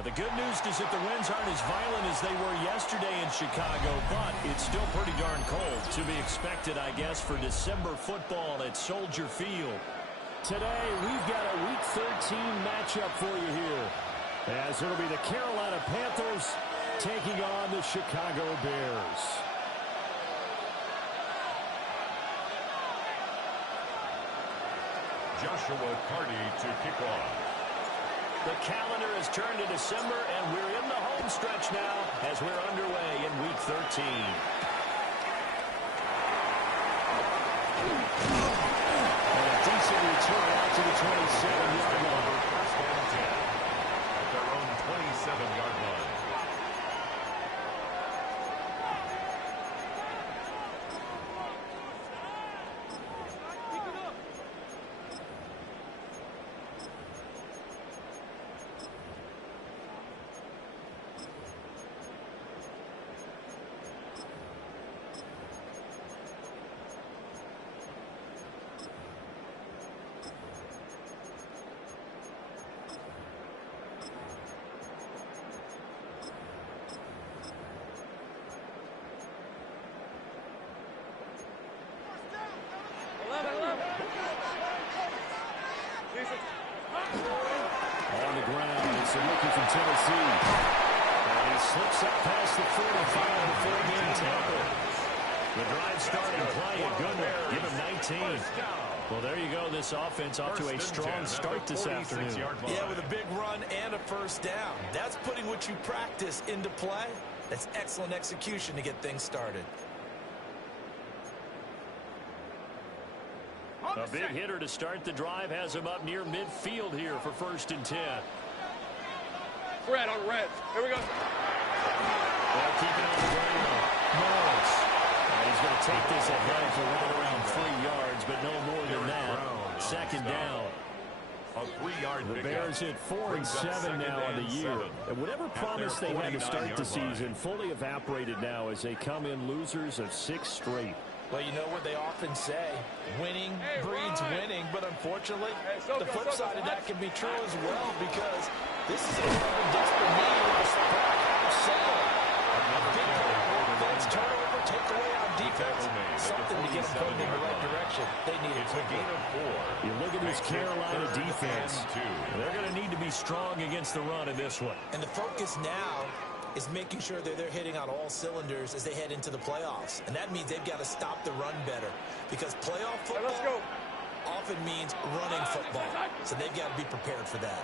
The good news is that the winds aren't as violent as they were yesterday in Chicago, but it's still pretty darn cold. To be expected, I guess, for December football at Soldier Field. Today, we've got a Week 13 matchup for you here, as it'll be the Carolina Panthers taking on the Chicago Bears. Joshua Carty to kick off. The calendar has turned to December, and we're in the home stretch now as we're underway in Week 13. And a decent return out to the 27-yard line. First and 10 at their own 27-yard line. On the ground, it's a rookie from Tennessee. And he slips up past the 45 before being tackled. The drive started playing. Good one. Give him 19. Well, there you go. This offense off to a strong start this afternoon. Yeah, with a big run and a first down. That's putting what you practice into play. That's excellent execution to get things started. A big hitter to start the drive has him up near midfield here for 1st and 10. Red on red. Here we go. Well, keeping on the ground. Morris. He's going to take this ahead for right around 3 yards, but no more than that. Second down. A 3-yard The Bears at 4 and 7 now on the year. And whatever promise they had to start the season fully evaporated now as they come in losers of 6 straight. Well, you know what they often say, winning breeds winning, but unfortunately, the flip side of that can be true as well, because this is a desperate need of the support of Salem. A big play on offense, turnover, take away on defense, something to get them going in the right direction. They need it quickly. You look at this Carolina defense. They're going to need to be strong against the run in this one. And the focus now is making sure that they're hitting on all cylinders as they head into the playoffs. And that means they've got to stop the run better, because playoff football often means running football. So they've got to be prepared for that.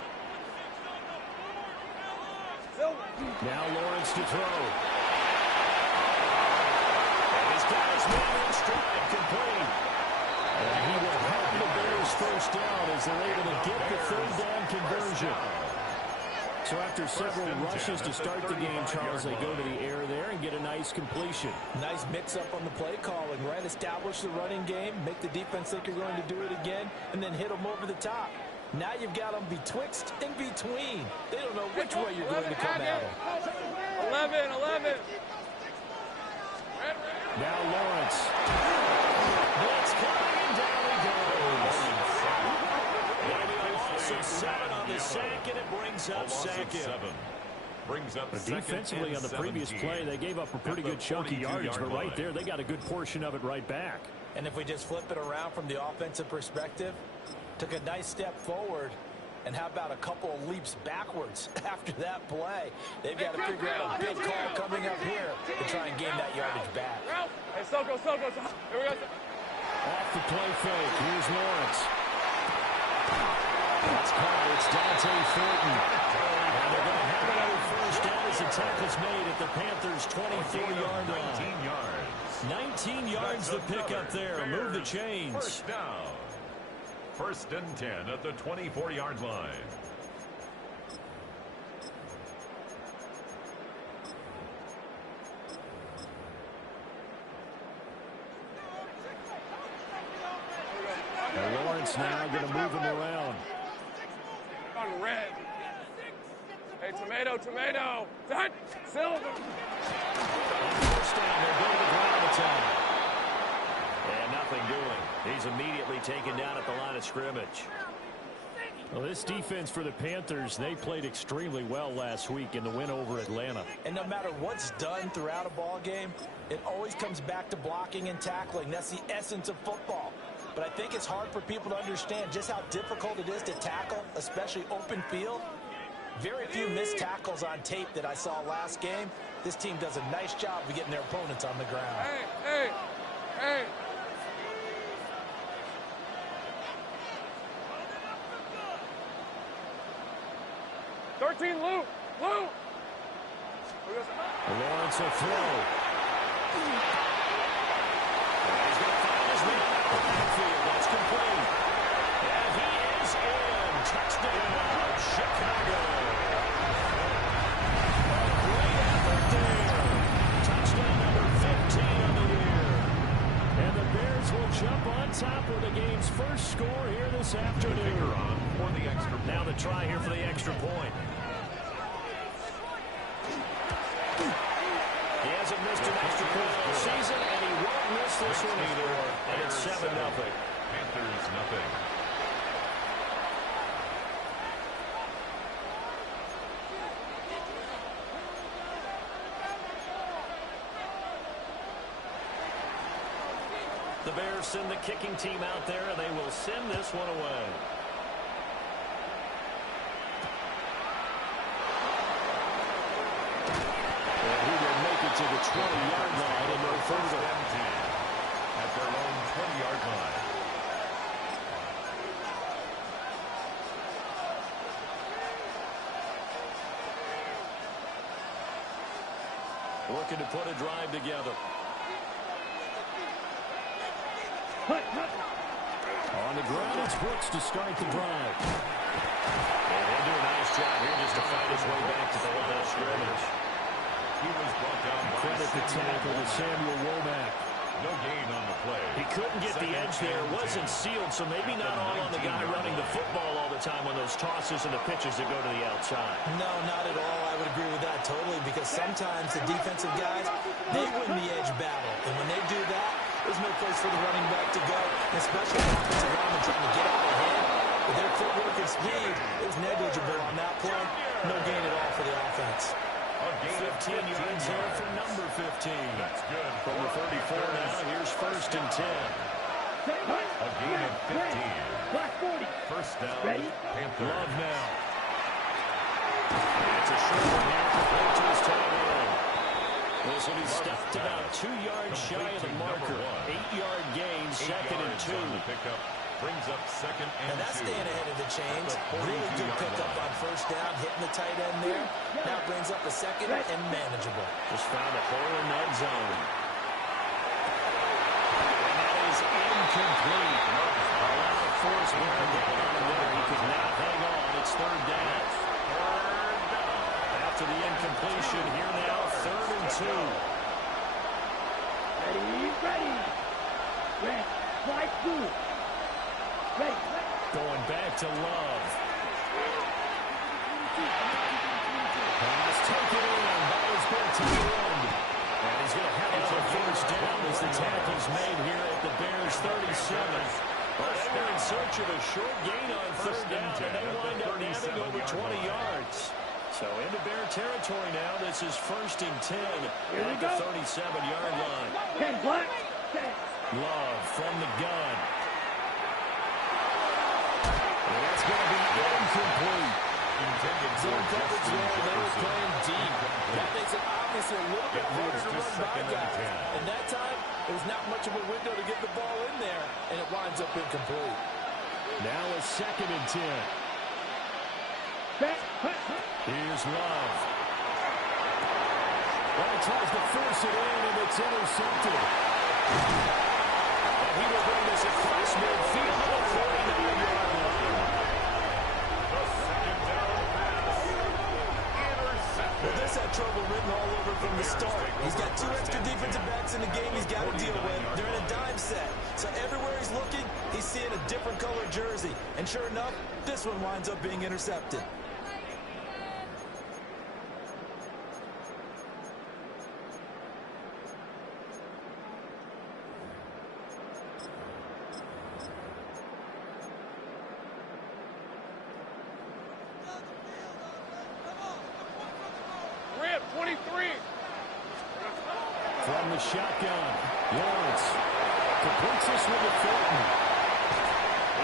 Now Lawrence to throw. And he's got his man in stride, complete. And he will have the Bears first down as they're able to get the 3rd down conversion. So after several rushes to start the game, Charles, they go to the air there and get a nice completion. Nice mix-up on the play calling, right? Establish the running game, make the defense think you're going to do it again, and then hit them over the top. Now you've got them betwixt and between. They don't know which way you're going to come at them. 11. Now Lawrence. Blitz coming, and down he goes. That'll be a loss of 7 on the sack, and it brings up second. Defensively on the previous play, they gave up a pretty good chunk of yardage, but right there, they got a good portion of it right back. And if we just flip it around from the offensive perspective, took a nice step forward, and how about a couple of leaps backwards after that play? They've got to figure out a big call coming up here to try and gain that yardage back. Hey, Soko. Here we go. Off the play fake, here's Lawrence. That's called. It's Dante Thornton. And they're going to have another first down as the tackle's made at the Panthers' 24-yard line. 19 yards the pickup there. Move the chains. First down. 1st and 10 at the 24-yard line. And Lawrence now going to move him around. On red. Hey, tomato. Silver. First down, they're going to the ground attack. And nothing doing. He's immediately taken down at the line of scrimmage. Well, this defense for the Panthers, they played extremely well last week in the win over Atlanta. And no matter what's done throughout a ball game, it always comes back to blocking and tackling. That's the essence of football. But I think it's hard for people to understand just how difficult it is to tackle, especially open field. Very few missed tackles on tape that I saw last game. This team does a nice job of getting their opponents on the ground. Hey, hey, hey. 13, Lou. Lou. Lawrence will throw. He's going to find his man out of the backfield. That's complete. And he is in. Touchdown, Chicago. Great effort there. Touchdown number 15 on the year. And the Bears will jump on top of the game's first score here this afternoon. For the extra point. Now the try here for the extra point. He hasn't missed an extra point all season, and he won't miss this one either. And it's 7-0. Panthers nothing. The Bears send the kicking team out there, and they will send this one away. And he will make it to the 20-yard line and no further. At their own 20-yard line. Looking to put a drive together. On the ground, it's Brooks to start the drive. And he'll do a nice job here just to find his way back to the line of scrimmage. He was brought down by Credit the tackle to Samuel Womack. No gain on the play. He couldn't get the edge there. Wasn't sealed, so maybe not all on the guy running the football all the time on those tosses and the pitches that go to the outside. No, not at all. I would agree with that totally, because sometimes the defensive guys, they win the edge battle. And when they do that, there's no place for the running back to go, especially the offensive lineman trying to get out ahead. With their footwork and speed, it was negligible on that play. No gain at all for the offense. A gain of 15 yards here for number 15. That's good. From the 34 now, here's 1st and 10. A gain of 15. First down, Panthers. Love now. It's a short one here compared to his tight end. This will be stopped about 2 yards shy of the marker. 8-yard gain, 2nd and 2. On the pickup. Brings up 2nd and 2. And that's staying ahead of the chains. Really good pickup on first down, hitting the tight end there. Now brings up a 2nd and manageable. Just found a hole in that zone. And that is incomplete. A lot of force bearing down on him there. He could not hang on. It's 3rd down. After the incompletion, here now, 3rd and 2. Going back to Love. Pass taken in by his big tight end. And he's going to have another first down as the tackle's made here at the Bears 37. Well, they were in search of a short gain on 3rd down, and they wind up nabbing over 20 yards. So into Bear territory now. This is 1st and 10 at the 37-yard line. Love from the gun. And that's going to be incomplete. Intended Zone for coverage Justin there, they were Jefferson. playing deep. That makes it obviously a little bit harder to run by guys. And that time, it was not much of a window to get the ball in there, and it winds up incomplete. Now a 2nd and 10. Here's Love. Well, he tries to force it in, and it's intercepted. And he will bring this across midfield to the 49-yard line. The 2nd down pass. Intercepted. Well, this had trouble written all over from the start. He's got 2 extra defensive backs in the game he's got to deal with. They're in a dime set. So everywhere he's looking, he's seeing a different color jersey. And sure enough, this one winds up being intercepted. 23. From the shotgun, Lawrence completes this one to Thornton.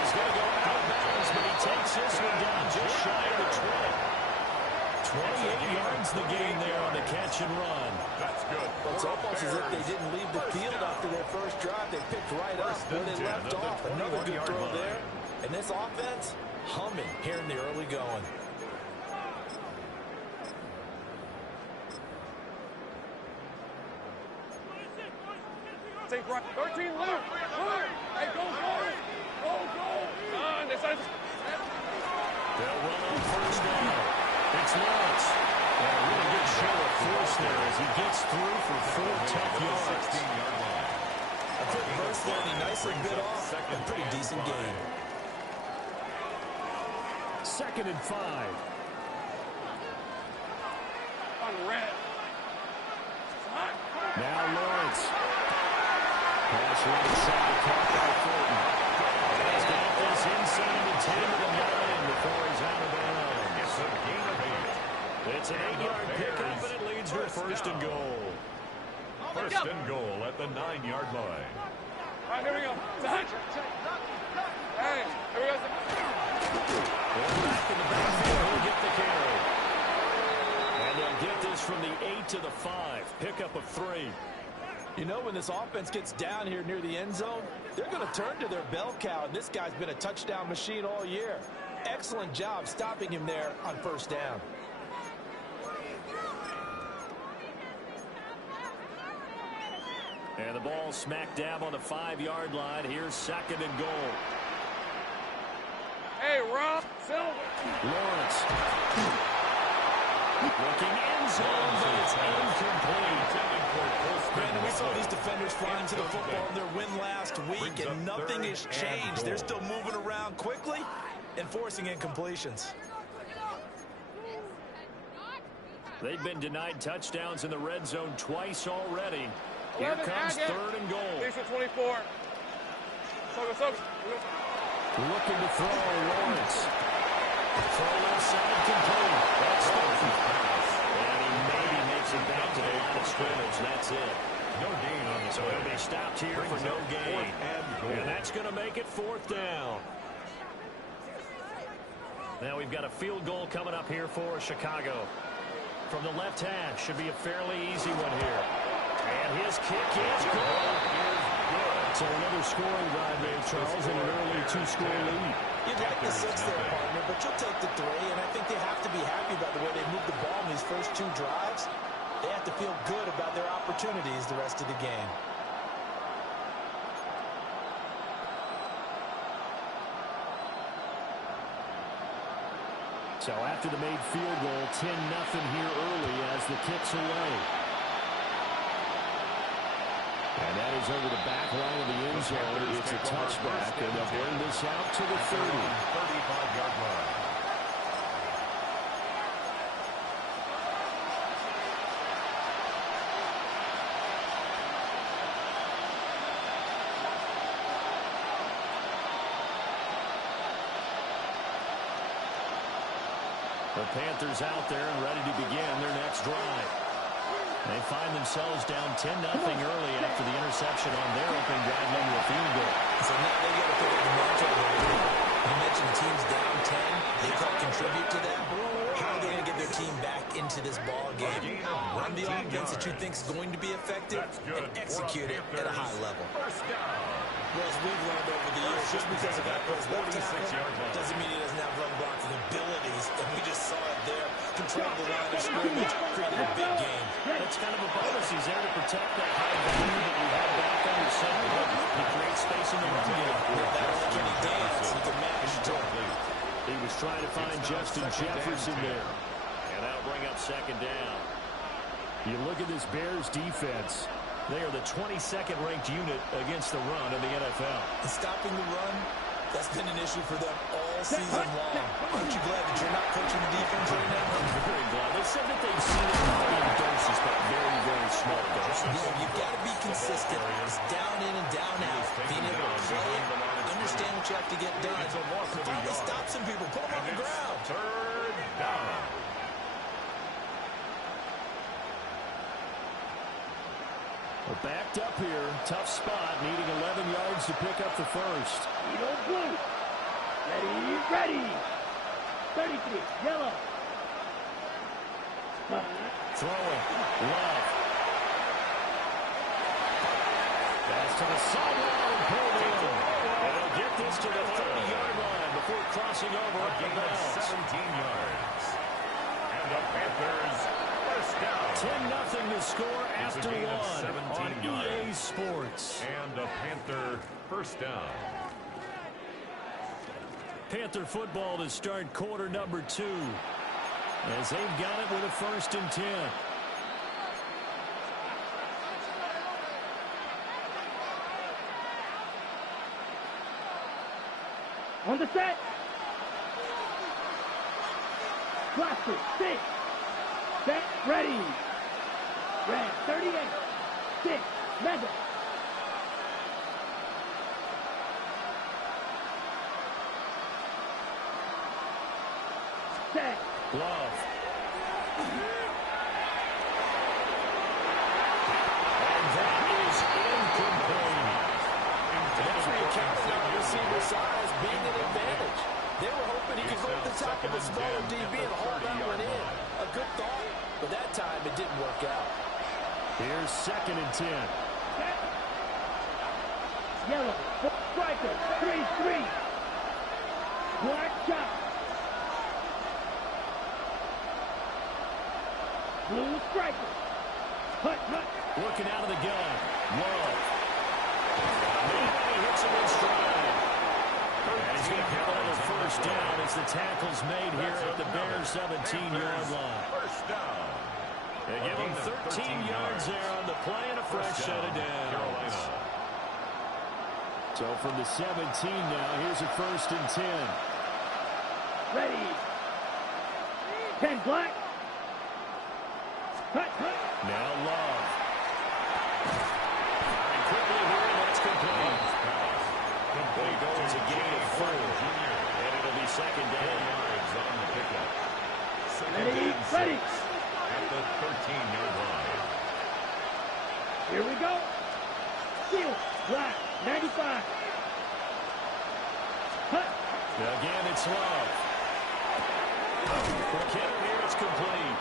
He's going to go out of bounds, but he takes this one down just shy of the 20. 28 yards the gain there on the catch and run. That's good. It's almost as if they didn't leave the field after their first drive. They picked right up where they left off. Another good throw there. And this offense, humming here in the early going. Take right. 13, Luke. Luke. Hey, go. They'll run on first down. It's Lawrence. And a really good show of force there as he gets through for 4 tough yards. 16-yard line. A quick burst there, and he nicely bit off a pretty decent gain. 2nd and 5. On red. Now Lawrence. Pass right side, caught by Thornton. He's got this inside the 10 to the 9 before he's out of bounds. It's a gain of 8. It's an 8-yard pickup, and it leads to a 1st and goal. 1st and goal at the 9-yard line. All right, here we go. Hey, here we go. Back in the backfield, he'll get the carry. And they'll get this from the 8 to the 5. Pickup of 3. You know, when this offense gets down here near the end zone, they're going to turn to their bell cow, and this guy's been a touchdown machine all year. Excellent job stopping him there on 1st down. And the ball smack dab on the 5-yard line. Here's 2nd and goal. Hey, Rob Silver. Lawrence. Looking end zone, but it's incomplete. Brandon, we saw these defenders flying to the football in their win last week, and nothing has changed. They're still moving around quickly and forcing incompletions. They've been denied touchdowns in the red zone twice already. Here comes 3rd and goal. These are 24. Looking to throw, Lawrence. Throw left side complete. That's Thornton. And he maybe makes it back to the line of scrimmage. That's it. No gain on the So he'll be stopped here for no gain. And that's going to make it 4th down. Now we've got a field goal coming up here for Chicago. From the left hash, should be a fairly easy one here. And his kick is good. So another scoring drive there, Charles, and an early 2-score lead. You'd like the 6 there, partner, but you'll take the 3, and I think they have to be happy about the way they moved the ball in these first 2 drives. They have to feel good about their opportunities the rest of the game. So after the made field goal, 10-0 here early as the kick's away. And that is over the back line of the end zone. It's a touchback, and they'll bring this out to the 30. 35-yard line. The Panthers out there and ready to begin their next drive. They find themselves down 10-0 early after the interception on their opening drive leading to a field goal. So now they got to pick up the mantle. You mentioned the team's down 10. They can't contribute to that. How are they going to get their team back into this ball game? Run the offense that you think is going to be effective and execute it at a high level. Well, as we've learned over the years, just because a guy plays left tackle doesn't mean he doesn't have run blocking abilities. And we just saw it there. Controlled the line of scrimmage, created a big game. That's kind of a bonus. He's there to protect that high value that you have back under center. He creates space in the run game. Not only can he dance, he can manage too. He was trying to find Justin Jefferson there. And that'll bring up 2nd down. You look at this Bears defense. They are the 22nd ranked unit against the run in the NFL. And stopping the run, that's been an issue for them all season long. Aren't you glad that you're not coaching the defense right now? I'm very glad. They said that they've seen it in doses, but very, very small doses. Yeah, you've got to be consistent. It's down in and down out. Being able to play it, understand what you have to get done. Finally stop some people. Put them on the ground. 3rd down. Backed up here. Tough spot. Needing 11 yards to pick up the first. Eagle blue. Ready. 33. Yellow. Throwing. Love. Pass to the sideline. Pulled in. And they'll get this to the 30-yard line before crossing over at the bounds. 17 yards. And the Panthers first down. 10-0 to score after gain of one 17 on EA yards. Sports. And a Panther first down. Panther football to start quarter number 2. As they've got it with a 1st and 10. On the set. Blaster, 6. Set, ready. Red, 38. 6. Mega. Set. Love. And that is incomplete. That's where you counted on the receiver side as being an advantage. They were hoping he could go to the top of a smaller DB and hold that one in. A good thought, but that time it didn't work out. Here's 2nd and 10. Yellow, striker, 3-3. Black chop. Blue striker. Hut. Working out of the gun. Love. He hits him in stride. And he's going to have another first down as the tackle's made here at the Bears 17-yard line. First down. They give him 13 yards there on the play and a fresh set of downs. So from the 17 now, here's a 1st and 10. Ready. 10 black. Hut. Now Love. And quickly here, that's complete. Complete goes a gain of 4. And it'll be 2nd down. Yards on the pickup. Ready. At the 13-yard line. Here we go. Steel, black, 95. Hut. Again, it's Love. McKinnon here, it's complete.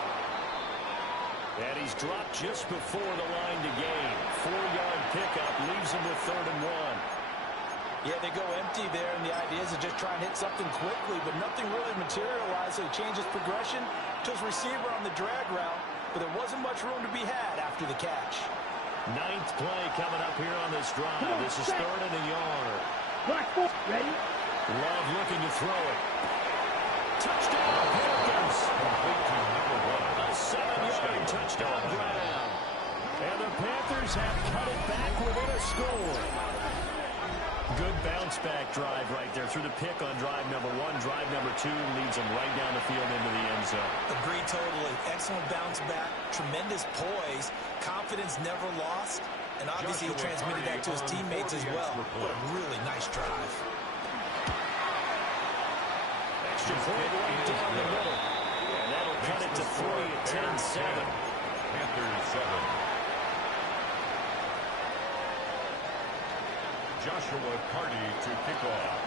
And he's dropped just before the line to gain. 4-yard pickup leaves him with 3rd and 1. Yeah, they go empty there, and the idea is to just try and hit something quickly, but nothing really materialized, so he changes progression to his receiver on the drag route, but there wasn't much room to be had after the catch. 9th play coming up here on this drive. This is 3rd and a yard. Black 4, ready. Love looking to throw it. Touchdown, Panthers. Complete to number 1. A 7-yard touchdown grab. And the Panthers have cut it back within a score. Good bounce-back drive right there through the pick on drive number 1. Drive number 2 leads them right down the field into the end zone. Agreed totally. Excellent bounce back. Tremendous poise. Confidence never lost. And obviously he transmitted that to his teammates as well. What a really nice drive. Extra point right down the middle. And that'll cut it to 3 at 10-7. Panthers 7. Joshua Carty to kick off.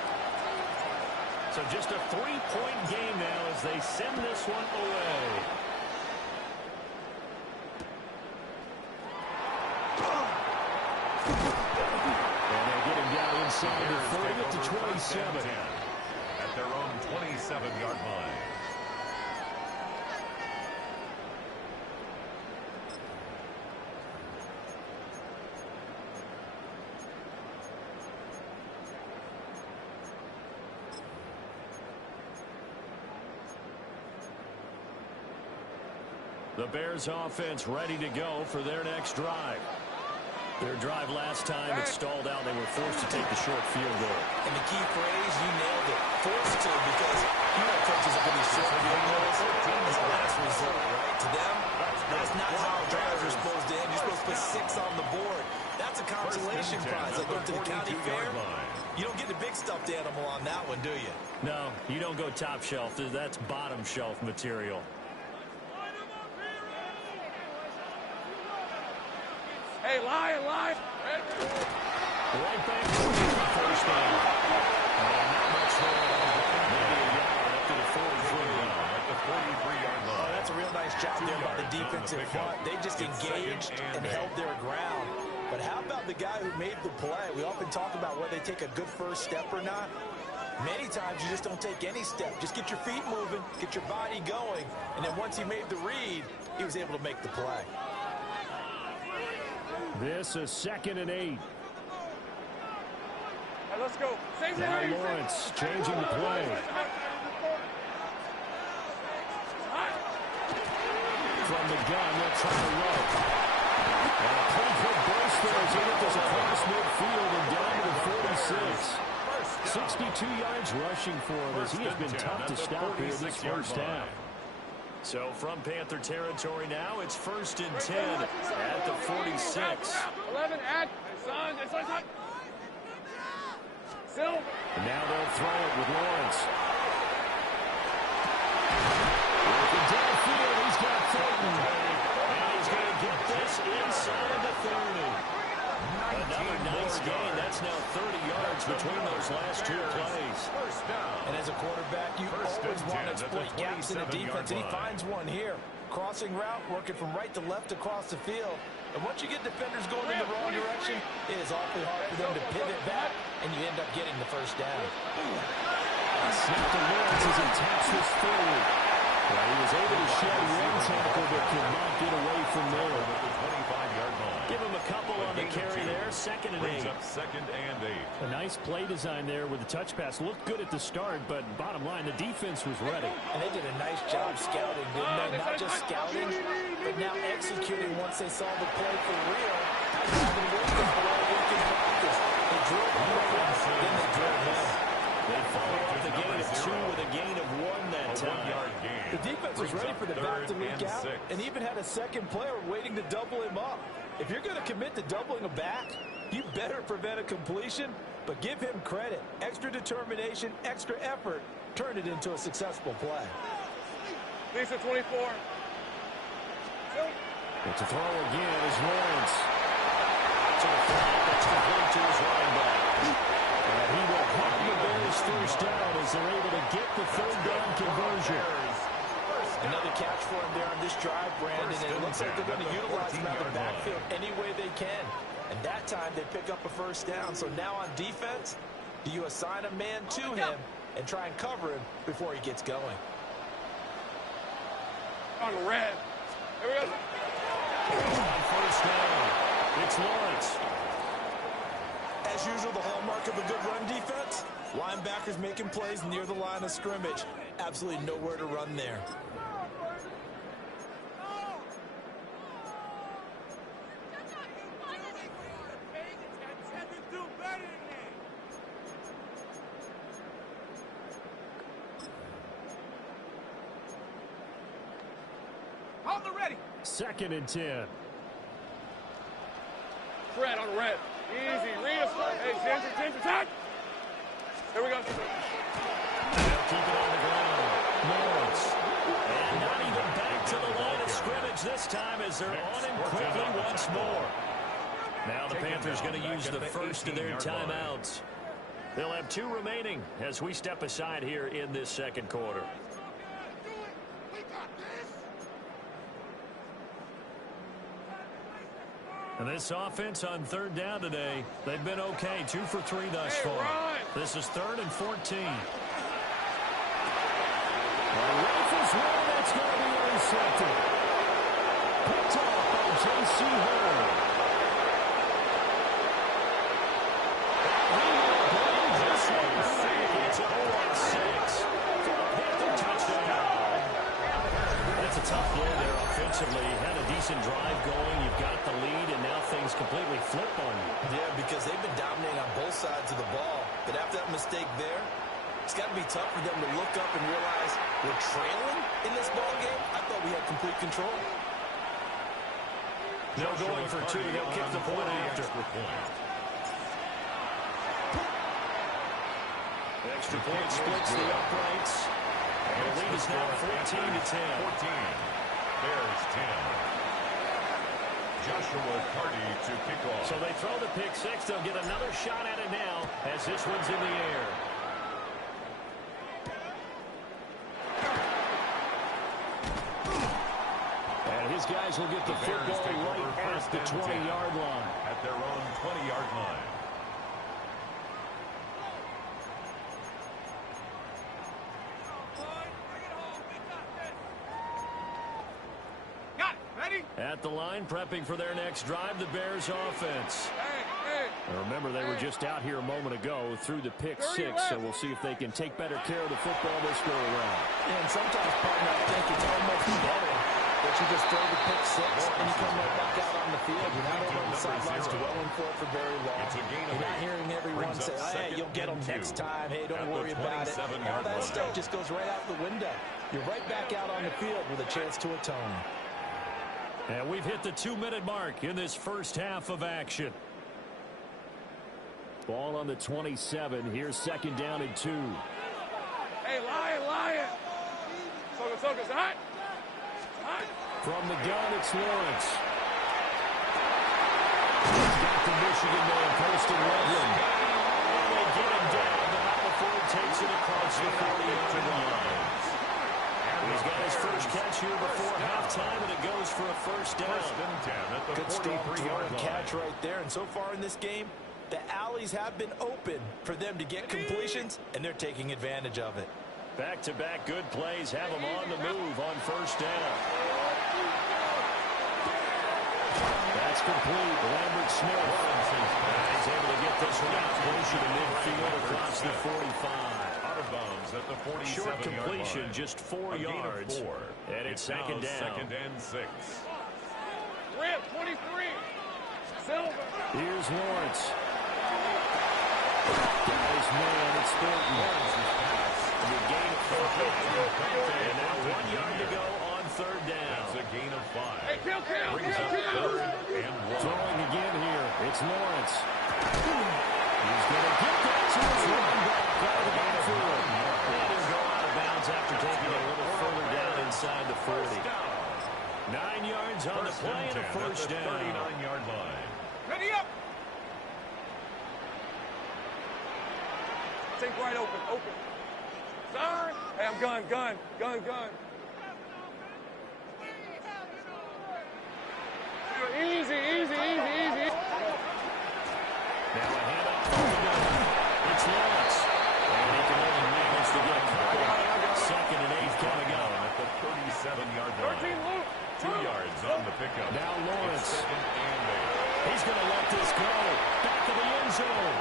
So just a 3-point game now as they send this one away. And they get him down inside the 30 up to 27. At their own 27-yard line. The Bears offense ready to go for their next drive. Their drive last time, it stalled out. They were forced to take the short field goal. And the key phrase, you nailed it. Forced to, because you know coaches are going to be short field goals as a last resort, right? To them, that's not how drives are supposed to end. You're supposed to put 6 on the board. That's a consolation prize. Like going to the county fair, you don't get the big stuffed animal on that one, do you? No, you don't go top shelf. That's bottom shelf material. Hey, lie. Right back to the first down. Not much there. Maybe a yard up to the 43. At the 43-yard line. Oh, that's a real nice job there by the defensive front. They just engaged and held their ground. But how about the guy who made the play? We often talk about whether they take a good first step or not. Many times you just don't take any step. Just get your feet moving, get your body going, and then once he made the read, he was able to make the play. This is 2nd and 8. Hey, let's go. Save Now Lawrence changing the play. From the gun, they'll try to run. And a pretty good burst there as he hit this across midfield and down to the 46. 62 yards rushing for him as he has been tough to stop here this first half. So from Panther territory now, it's 1st and 10 at the 46. 11, add. Son. Still. And now they'll throw it with Lawrence. Working downfield, he's got Thornton. And he's going to get this inside of the 30. Another nice gain. That's now 30 yards between those last two plays. And as a quarterback, you always want to exploit gaps in the defense, and he finds one here. Crossing route, working from right to left across the field. And once you get defenders going in the wrong direction, it is awfully hard for them to pivot back, and you end up getting the first down. Snap to Lawrence as he taps this forward. Well, he was able to shed one tackle, but could not get away from there. At the 25-yard line. Give him a couple on the carry there. 2nd and 8. Up 2nd and 8. A nice play design there with the touch pass. Looked good at the start, but bottom line, the defense was ready. And they did a nice job scouting, didn't they? Not just scouting, but now executing once they saw the play for real. Having worked the play in practice. They drilled him, then they drilled him. They follow up the gain of 2 with a gain of 1 that time. The defense was ready for the back to leak out and even had a second player waiting to double him up. If you're going to commit to doubling a back, you better prevent a completion, but give him credit. Extra determination, extra effort, turn it into a successful play. Lisa, 24. But to throw again is Lawrence. To the flat, that's complete to his running back. And he will have the Bears first down as they're able to get the 3rd down conversion. Another catch for him there on this drive, Brandon, and it looks like they're going to utilize him out of the backfield any way they can. And that time they pick up a first down. So now on defense, do you assign a man to him and try and cover him before he gets going? On red. Here we go. On first down, it's Lawrence. As usual, the hallmark of a good run defense, linebackers making plays near the line of scrimmage. Absolutely nowhere to run there. On the ready. 2nd and 10. Fred on red. Easy. Read us. Hey, Ginger, attack. Here we go. They'll keep it on the ground. Lawrence. And not even back to the line of scrimmage this time as they're on him quickly once more. Now the Panthers going to use the first of their timeouts. They'll have 2 remaining as we step aside here in this 2nd quarter. And this offense on 3rd down today, they've been okay. 2 for 3 thus far. This is 3rd and 14. Rifles one, that's going to be intercepted. Picked off by J.C. Horn. This one, it's a 4-6. Panther touchdown. That's a tough play there offensively. You had a decent drive going. You've got the lead, and now things completely flip on you. Yeah, because they've been dominating on both sides of the ball. But after that mistake there, it's got to be tough for them to look up and realize we're trailing in this ball game. I thought we had complete control. They're going for 2. They'll kick the point after. Extra point splits the uprights. And the lead is now 14-10. 14. Bears 10. Joshua Party to kick off. So they throw the pick six. They'll get another shot at it now as this one's in the air. And his guys will get the football right at the 20-yard line. At their own 20-yard line. At the line, prepping for their next drive, the Bears offense. Now remember, they were just out here a moment ago through the pick six, so we'll see if they can take better care of the football this go around. And sometimes, partner, I think it's almost better that you just throw the pick six and you come right back out on the field. You're not over on the sidelines dwelling for it for very long. You're not hearing everyone say, hey, you'll get them next time. Hey, don't worry about it. All that stuff just goes right out the window. You're right back out on the field with a chance to atone. And we've hit the 2-minute mark in this first half of action. Ball on the 27. Here's second down and 2. Hey, Lion. Focus, hot. From the gun, it's Lawrence. He's got the Michigan man posted Loveland. And they get him down, but not before he takes it across the 48-yard line. He's got his first catch here before halftime, and it goes for a first down. Good strong throw and catch right there. And so far in this game, the alleys have been open for them to get completions, and they're taking advantage of it. Back-to-back good plays have them on the move on first down. That's complete. Lambert Smith. He's able to get this one out closer to midfield across the 45. At the 47-yard Short completion, line. just 4 yards. And it's second down. Second and 6. Rip, 23. Silver. Here's Lawrence. Got his man. It's Thornton. And a gain of 5. And now 1 yard to go on third down. That's a gain of 5. Hey, kill. Brings up third and 1. Throwing again here. It's Lawrence. He's going to get that to his running back out of the backfield. Let him go out of bounds after taking it a little further down inside the 40. 9 yards on the play and a first down. 39-yard line. Ready up. Take right open. Son. Hey, I'm gun. Easy. Now a handoff from the gun. It's Lawrence. And he can only manage to get a couple. Second and 8 coming up. At the 37-yard line. 2 yards on the pickup. Now Lawrence. Second and 8. He's going to let this go. Back to the end zone.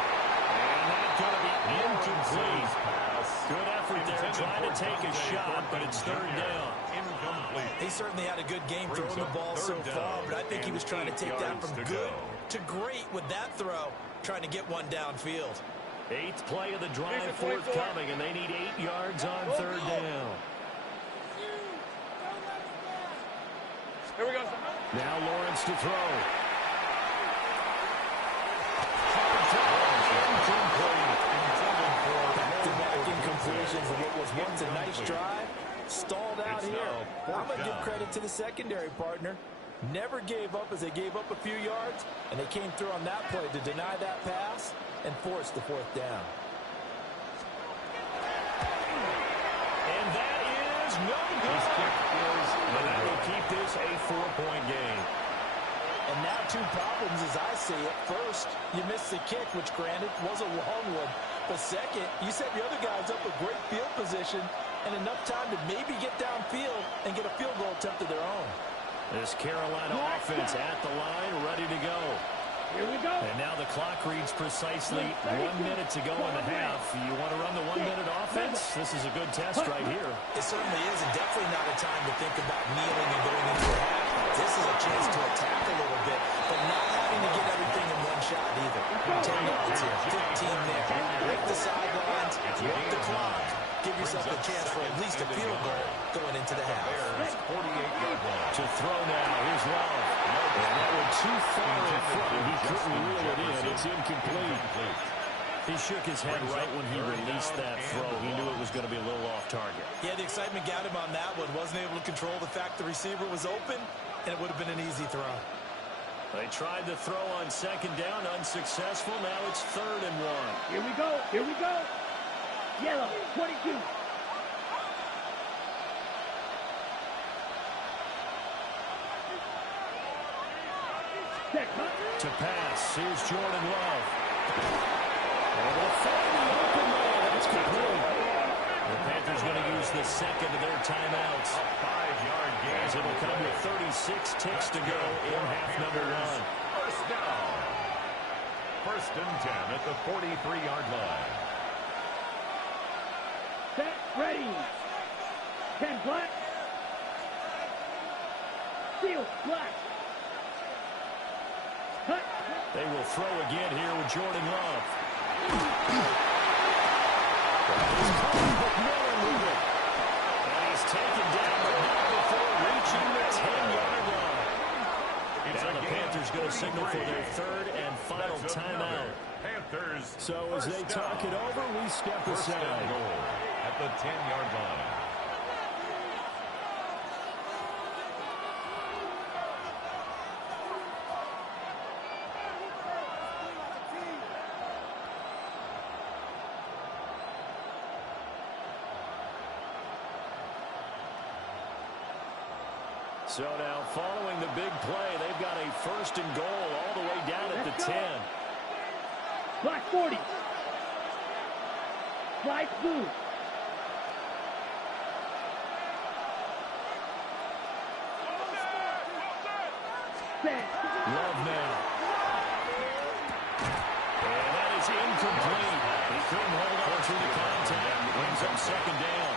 And that's going to be incomplete. Good effort there trying to take a shot, but it's third down. Incomplete. He certainly had a good game throwing the ball so far, but I think he was trying to take that from good to great with that throw, trying to get one downfield. 8th play of the drive forthcoming, and they need 8 yards on third down. Here we go. Now Lawrence to throw. Back-to-back incompletions of what was once a nice drive. Stalled out here. I'm going to give credit to the secondary partner. Never gave up as they gave up a few yards, and they came through on that play to deny that pass and force the fourth down. And that is no good. His kick is, and that will keep this a 4-point game. And now 2 problems as I see it. First, you missed the kick, which granted was a long one. But second, you set the other guys up with great field position and enough time to maybe get downfield and get a field goal attempt of their own. This Carolina offense at the line, ready to go. Here we go. And now the clock reads precisely 1 minute to go in the half. You want to run the 1-minute offense? This is a good test right here. It certainly is, and definitely not a time to think about kneeling and going into a half. This is a chance to attack a little bit, but not having to get everything in one shot either. 10 yards here, 15 there. Break the sidelines, work the clock. Give yourself a chance for at least a field goal going into the half. 48-yard line. To throw now, here's Love. And that one too far in front. He couldn't reel it in. It's incomplete. He shook his head right when he released that throw. He knew it was going to be a little off target. Yeah, the excitement got him on that one. Wasn't able to control the fact the receiver was open, and it would have been an easy throw. They tried to throw on second down, unsuccessful. Now it's 3rd and 1. Here we go. Here we go. Yellow, 22. To pass, here's Jordan Love. Able to find the open man. That's complete. The Panthers going to use the second of their timeouts. A 5-yard gain. As it'll come with 36 ticks to go in half number 1. First down. 1st and 10 at the 43-yard line. Set, ready. 10 black. Steal, black. Cut. They will throw again here with Jordan Love. And he's taken down, but not before reaching the 10-yard line. Now the Panthers going to signal for their 3rd and final timeout. Panthers. So as they talk it over, we step First and aside. goal at the 10-yard line. So now following the big play, they've got a 1st and goal all the way down at the 10. Black 40. Black blue. Set. Love now. And that is incomplete. He couldn't hold on through the contact. Brings up 2nd down.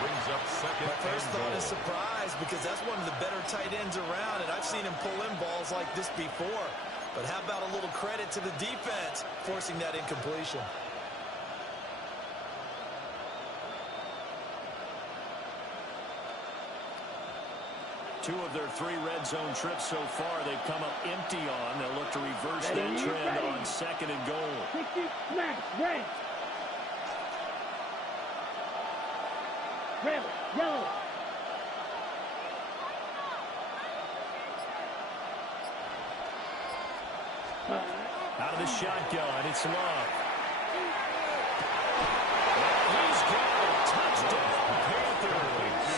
Brings up 2nd My first and thought goal. is surprise because that's one of the better tight ends around, and I've seen him pull in balls like this before. But how about a little credit to the defense forcing that incompletion? Two of their 3 red zone trips so far, they've come up empty on. They'll look to reverse that trend on 2nd and goal. 60, smash, red. Red, yellow. Out of the shotgun, it's Love. He's got a touchdown, Panthers.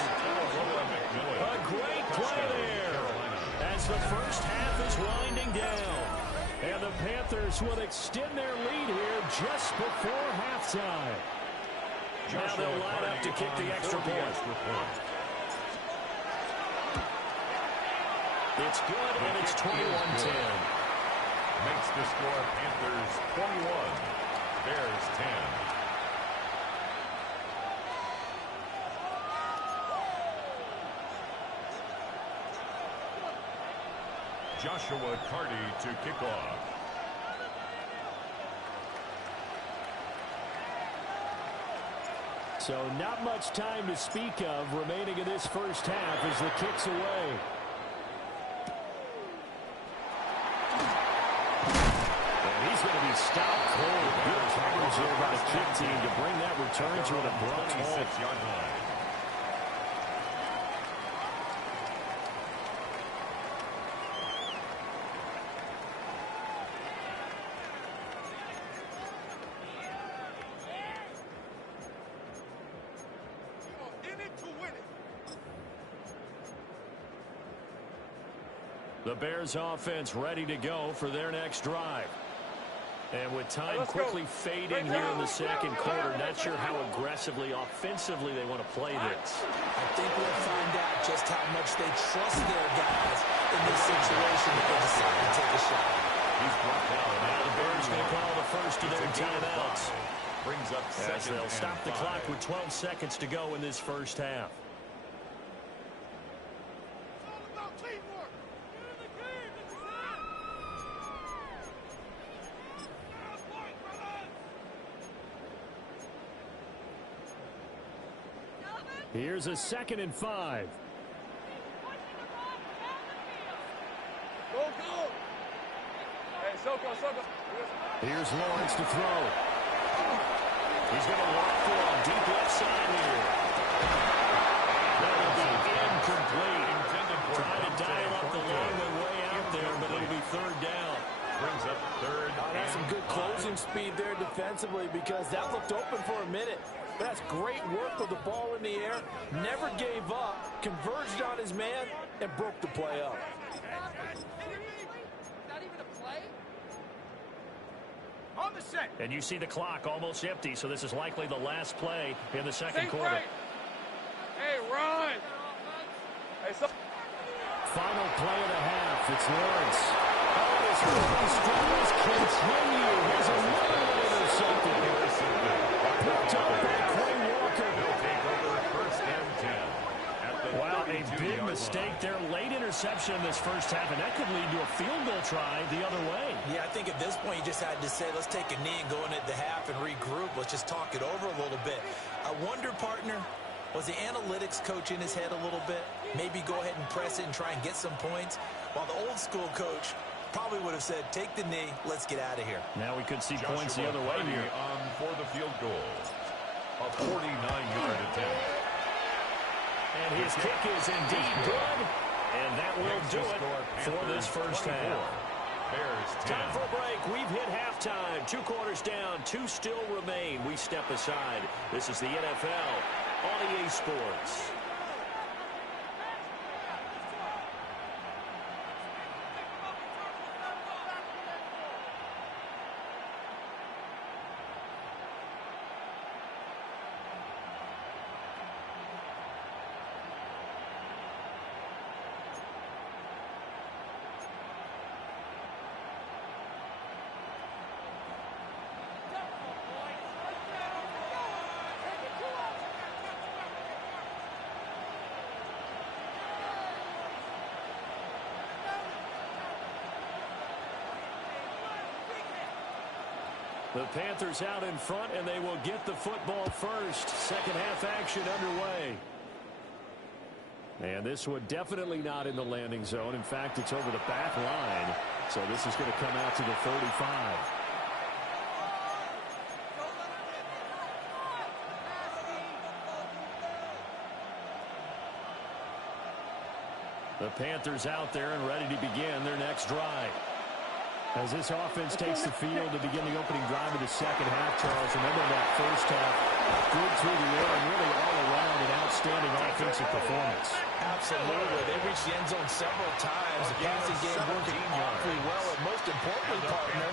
A great play there as the first half is winding down. And the Panthers will extend their lead here just before halftime. Now they'll line up to kick the extra point. It's good, and it's 21-10. Makes the score Panthers 21, Bears 10. Joshua Carty to kick off. So not much time to speak of remaining in this first half as the kick's away. And he's going to be stopped cold. Good coverage there by the kick team to bring that return to an abrupt halt. 26-yard line. The Bears offense ready to go for their next drive. And with time quickly fading here in the second quarter, not sure how aggressively, offensively they want to play this. I think we'll find out just how much they trust their guys in this situation if they decide to take a shot. He's brought down. Now the Bears going to call the first of their It's a gain of timeouts. 5. Brings up As second they'll and stop the 5. clock with 12 seconds to go in this first half. Here's a 2nd and 5. Go, go. Hey, Soko. Here's Lawrence to throw. He's going to walk for a deep left side here. That will be incomplete. Trying to dial up the long way out there, but it'll be 3rd speed there defensively because that looked open for a minute. But that's great work with the ball in the air. Never gave up, converged on his man, and broke the play up. And you see the clock almost empty, so this is likely the last play in the second quarter. Right. Hey, run! Hey, Final play of the half. It's Lawrence. Oh, his early struggles continue. Here's another one intercepted. Picked up by Quay Walker. They'll take over first and 10. Wow, a big mistake there. Late interception in this first half, and that could lead to a field goal try the other way. Yeah, I think at this point you just had to say, let's take a knee and go into the half and regroup. Let's just talk it over a little bit. I wonder, partner, was the analytics coach in his head a little bit? Maybe go ahead and press it and try and get some points? While the old school coach probably would have said, take the knee, let's get out of here. Now we could see Joshua points the other way here. On for the field goal. A 49-yard attempt. And his kick is indeed good. And that will do it for this first half. Bears 10. Time for a break. We've hit halftime. 2 quarters down. 2 still remain. We step aside. This is the NFL on EA Sports. The Panthers out in front, and they will get the football first. Second half action underway. And this one definitely not in the landing zone. In fact, it's over the back line. So this is going to come out to the 35. The Panthers out there and ready to begin their next drive. As this offense takes the field to begin the opening drive of the second half, Charles, remember that first half, good through the air and really all around an outstanding offensive performance. Absolutely. They reached the end zone several times. The passing game working awfully well, and most importantly, partner,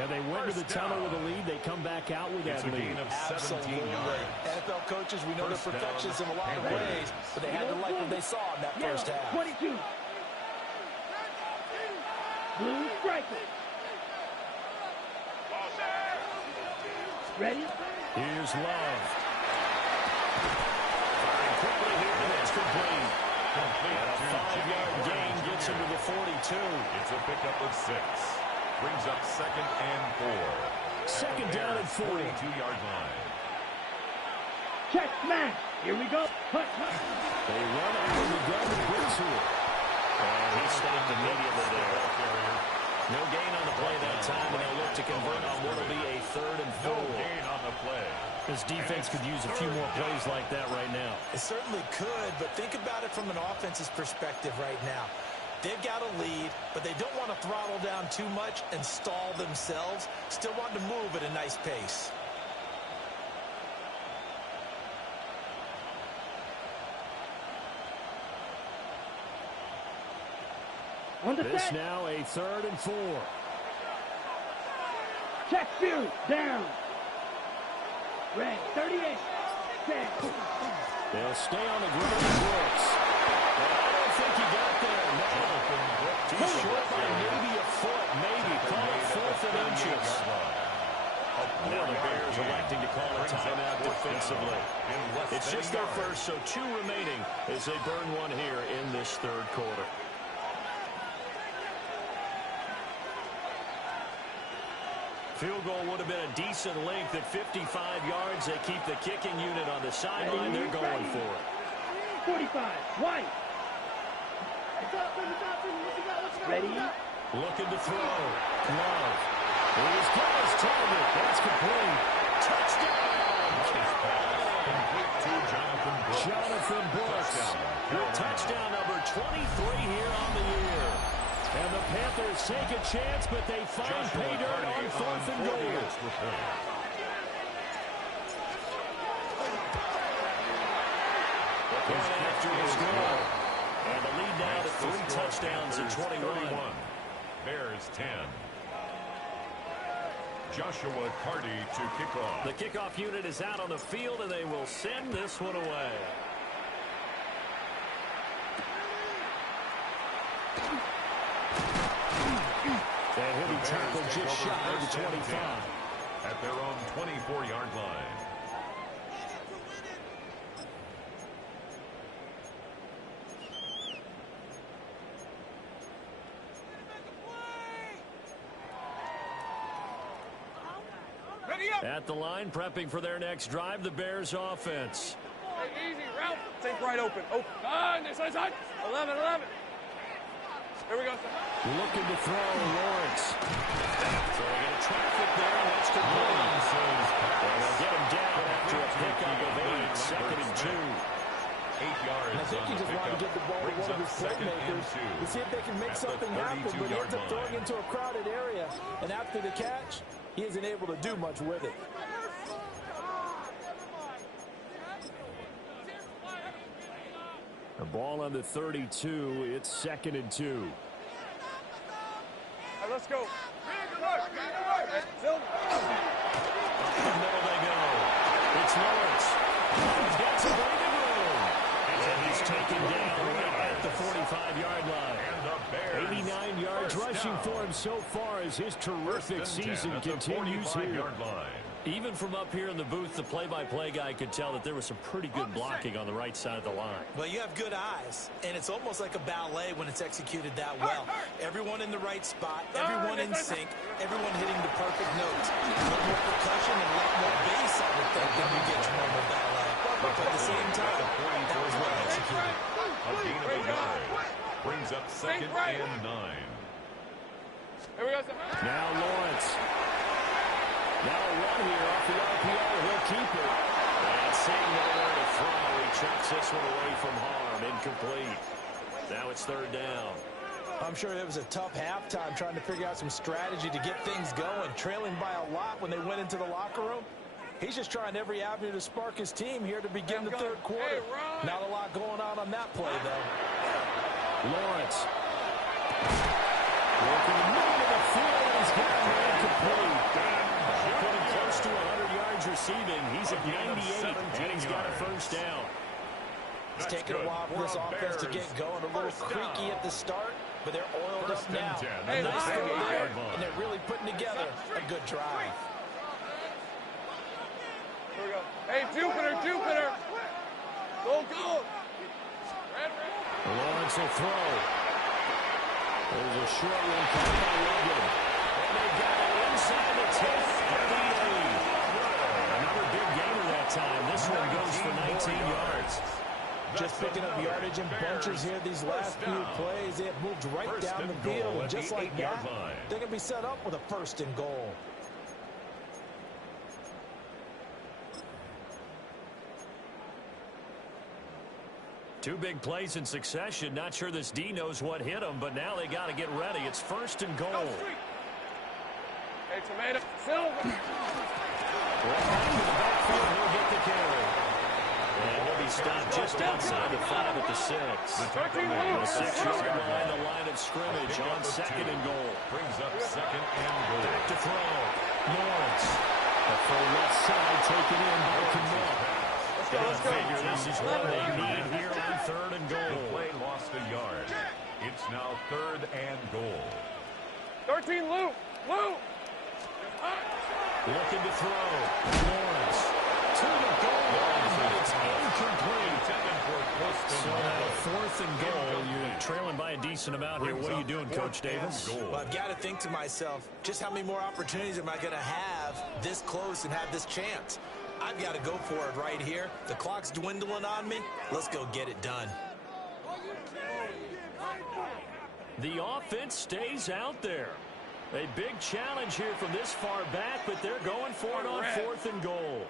and they went to the tunnel with a lead. They come back out with that lead. Absolutely. NFL coaches, we know they're perfectionists in a lot of ways, but they had to like what they saw in that first half. 22. Blue striker. Ready? Here's Love. Firing quickly here, and that's complete. And a 5-yard gain gets him to the 42. It's a pickup of 6. Brings up second and 4. Second down and 4. 42-yard line. Check smash. Here we go. Hut, hut. They run it from the gun to Briggs here. And he stopped immediately there. No gain on the play that time, and they'll look to convert on what will be a 3rd and 4. No gain on the play. This defense could use a few more plays like that right now. It certainly could, but think about it from an offense's perspective right now. They've got a lead, but they don't want to throttle down too much and stall themselves. Still want to move at a nice pace. This now a 3rd and 4. Check Fury. Down. Red. 38. Set. They'll stay on the ground with Brooks. I don't think he got there. No. Too short by maybe a foot. Maybe. Call it 4th and inches. Now the Bears electing to call a timeout defensively. It's just their first, so 2 remaining as they burn one here in this 3rd quarter. Field goal would have been a decent length at 55 yards. They keep the kicking unit on the sideline. They're going for it. 45. White. Ready? Looking to throw. Love. He's got his target. That's complete. Touchdown. Complete to Jonathan Brooks. With touchdown number 23 here on the year. And the Panthers take a chance, but they find pay dirt on 4th and goal. The point after is good. And the lead now to 3 touchdowns and 21. Bears 10. Joshua Carty to kick off. The kickoff unit is out on the field, and they will send this one away. And he'll be tackled just shy of the 25. At their own 24-yard line. At the line, prepping for their next drive, the Bears offense. Hey, easy, Ralph. Take right open. Open. Inside. 11. Here we go. Looking to throw, Lawrence. Throwing into traffic there, and that's complete. And they'll get him down after a pickup of 8, 2nd and 2. 8 yards. And I think he just wanted to get the ball to one of his playmakers to see if they can make something happen, but he ends up throwing into a crowded area. And after the catch, he isn't able to do much with it. The ball on the 32. It's 2nd and 2. All right, let's go. Up the middle they go. It's Lawrence. He's got some breathing room. And he's taken down right at the 45-yard line. 89 yards rushing for him so far as his terrific season continues here. Even from up here in the booth, the play-by-play guy could tell that there was some pretty good blocking on the right side of the line. Well, you have good eyes, and it's almost like a ballet when it's executed that well. Everyone in the right spot, everyone in sync, everyone hitting the perfect notes. A little more percussion and a lot more bass, I would think, than you get to normal ballet. But at the same time, that was well executed. A gain of 9. Brings up 2nd and 9. Here we go. Now Lawrence. Now a run here off the RPO. He'll keep it. And seeing nowhere to throw, he chucks this one away from harm. Incomplete. Now it's 3rd down. I'm sure it was a tough halftime trying to figure out some strategy to get things going, trailing by a lot when they went into the locker room. He's just trying every avenue to spark his team here to begin the 3rd quarter. Not a lot going on that play, though. Lawrence. Working the middle of the field. He's got it incomplete. Put him close to 100 yards receiving. He's at 98, and he's got a 1st down. It's taken a while for this offense to get going. A little creaky at the start, but they're oiled up now. A nice throw there, and they're really putting together a good drive. Here we go. Hey, Jupiter. Go. Lawrence will throw. There's a short one coming by Logan. And they got it inside the 10 for the 8. Another big gainer that time. This one goes for 19 yards. Just picking up yardage in bunches here these last few plays. They have moved right down the field, and just like that, they're going to be set up with a 1st and goal. Two big plays in succession. Not sure this D knows what hit him, but now they got to get ready. It's 1st and goal. Hey, Tomato. Silver. Into the backfield, he'll get the carry. And he'll be stopped just outside the 5 at the 6. The 6-yard line, the line of scrimmage on 2nd and goal. Brings up 2nd and goal. Back to throw. Lawrence. The full left side taken in by Cannell. Let's go. Figure this is what they need here on 3rd and goal. The play lost a yard. It's now 3rd and goal. 13, Lou. Looking to throw. Lawrence. To the goal line, but it's incomplete. So now 4th and goal. You're trailing by a decent amount here. What are you doing, Coach Davis? Well, I've got to think to myself, just how many more opportunities am I going to have this close and have this chance? I've got to go for it right here. The clock's dwindling on me. Let's go get it done. The offense stays out there. A big challenge here from this far back, but they're going for it on 4th and goal.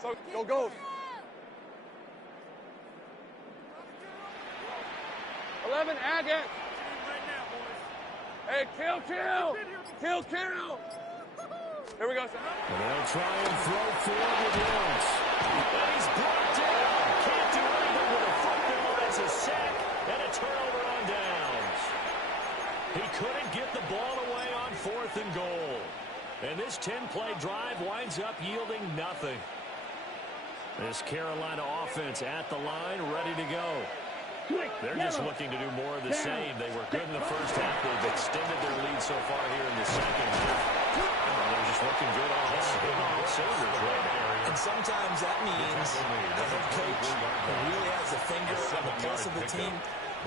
So, go. 11, Agate. Hey, kill. Kill. Here we go, son. And they'll try and throw forward with Lawrence. And he's brought down. Can't do anything with a football. It's a sack and a turnover on downs. He couldn't get the ball away on 4th and goal. And this 10-play drive winds up yielding nothing. This Carolina offense at the line, ready to go. They're just looking to do more of the same. They were good in the first half. They've extended their lead so far here in the second half. They're just looking good on all cylinders right now. And sometimes that means the head coach who really has a finger on the pulse of the team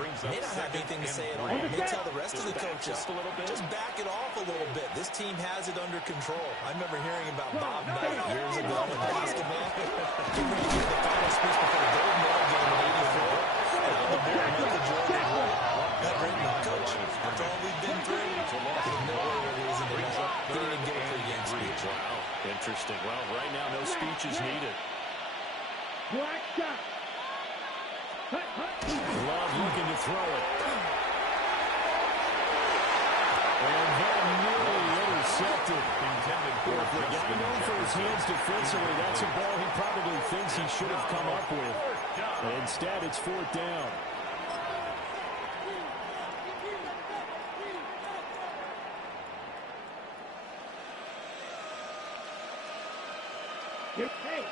may not have anything to say at all. May tell the rest of the coaches, just back it off a little bit. This team has it under control. I remember hearing about Bob Knight years ago in basketball. He gave the final speech before the gold medal game in '84. And on the board, Michael Jordan got written, Coach, after all we've been through, there's no reason to not. He didn't get a pre-game speech. Wow, interesting. Well, right now, no speech is needed. Black shot. Love looking to throw it. And that nearly intercepted. With the guy known for his hands defensively, that's a ball he probably thinks he should have come up with. Instead, it's 4th down.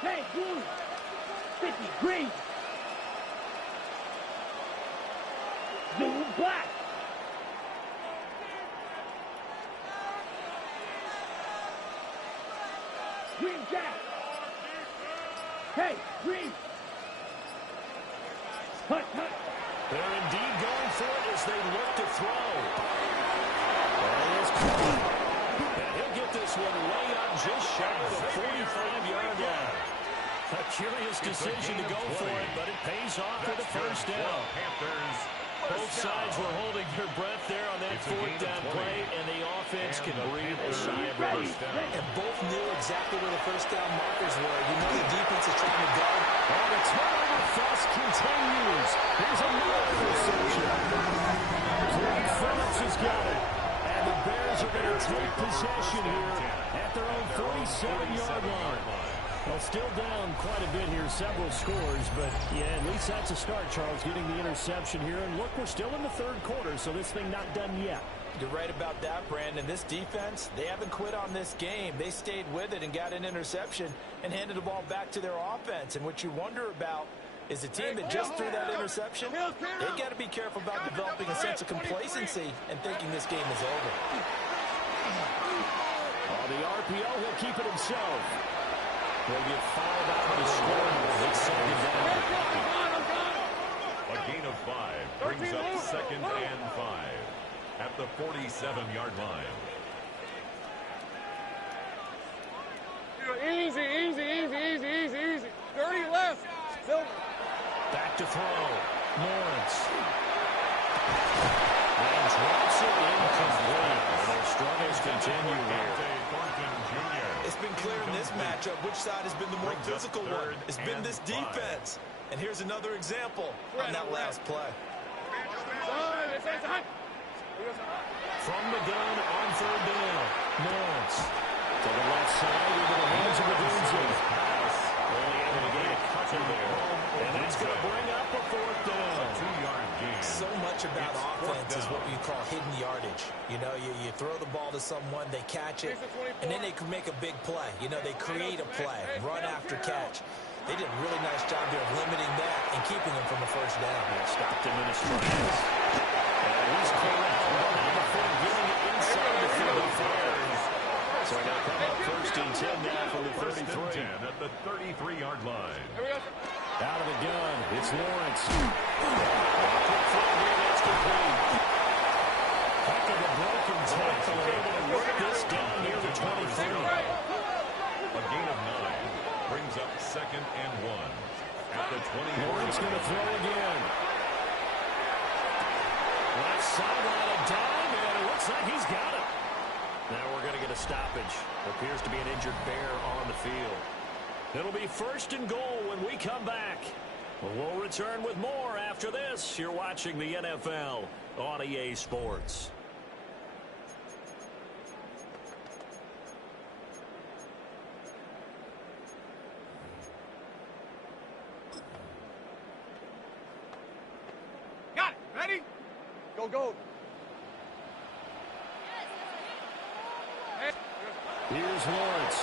Hey, blue. 50, green. Blue, black. Green, jack. Hey, green. Hut. They're indeed going for it as they look to throw. And he'll get this one way up just shy of the 45-yard line. A curious decision to go for it, but it pays off with a first down. Both sides were holding their breath there on that 4th down play, and the offense can breathe a sigh of relief. And both knew exactly where the first down markers were. You know the defense is trying to go. Oh, the turnover fest continues. Here's another interception. Craig Phillips has got it. And the Bears are going to take possession here at their own 47-yard line. Well, still down quite a bit here, several scores, but yeah, at least that's a start, Charles, getting the interception here. And look, we're still in the 3rd quarter, so this thing not done yet. You're right about that, Brandon. This defense, they haven't quit on this game. They stayed with it and got an interception and handed the ball back to their offense. And what you wonder about is the team that just threw that interception, they got to be careful about developing a sense of complacency and thinking this game is over. Oh, the RPO, he'll keep it himself. He'll get fouled out of the score. It's 2nd down. A gain of 5 brings up 2nd and 5 at the 47-yard line. Easy. 30 left. Back to throw. Lawrence. And drops it incomplete. Their struggles continue here. It's been clear in this matchup which side has been the more physical one. It's been this defense. And here's another example on that last play. From the gun on 3rd down. Lawrence to the left side into the hands of Odunze. Only able to get a couple there. And that's going to bring up a 4th down. A 2-yard gain. So much about offense is what we call hidden yardage. You know, you throw the ball to someone, they catch it, and then they can make a big play. You know, they create a play, run after catch. They did a really nice job there of limiting that and keeping him from a first down. Stopped him in his tracks. And he's correct. Now the field getting it inside the 35. So they'll come up 1st and 10 now from the 33. At the 33-yard line. Out of the gun, it's Lawrence. That's complete. Heck of a broken tackle, able to work this down near the 23. A gain of 9 brings up 2nd and 1 at the 20. Lawrence going to throw again. Left sideline, a dime, and it looks like he's got it. Now we're going to get a stoppage. Appears to be an injured Bear on the field. It'll be 1st and goal when we come back. We'll return with more after this. You're watching the NFL on EA Sports. Go, go. Here's Lawrence.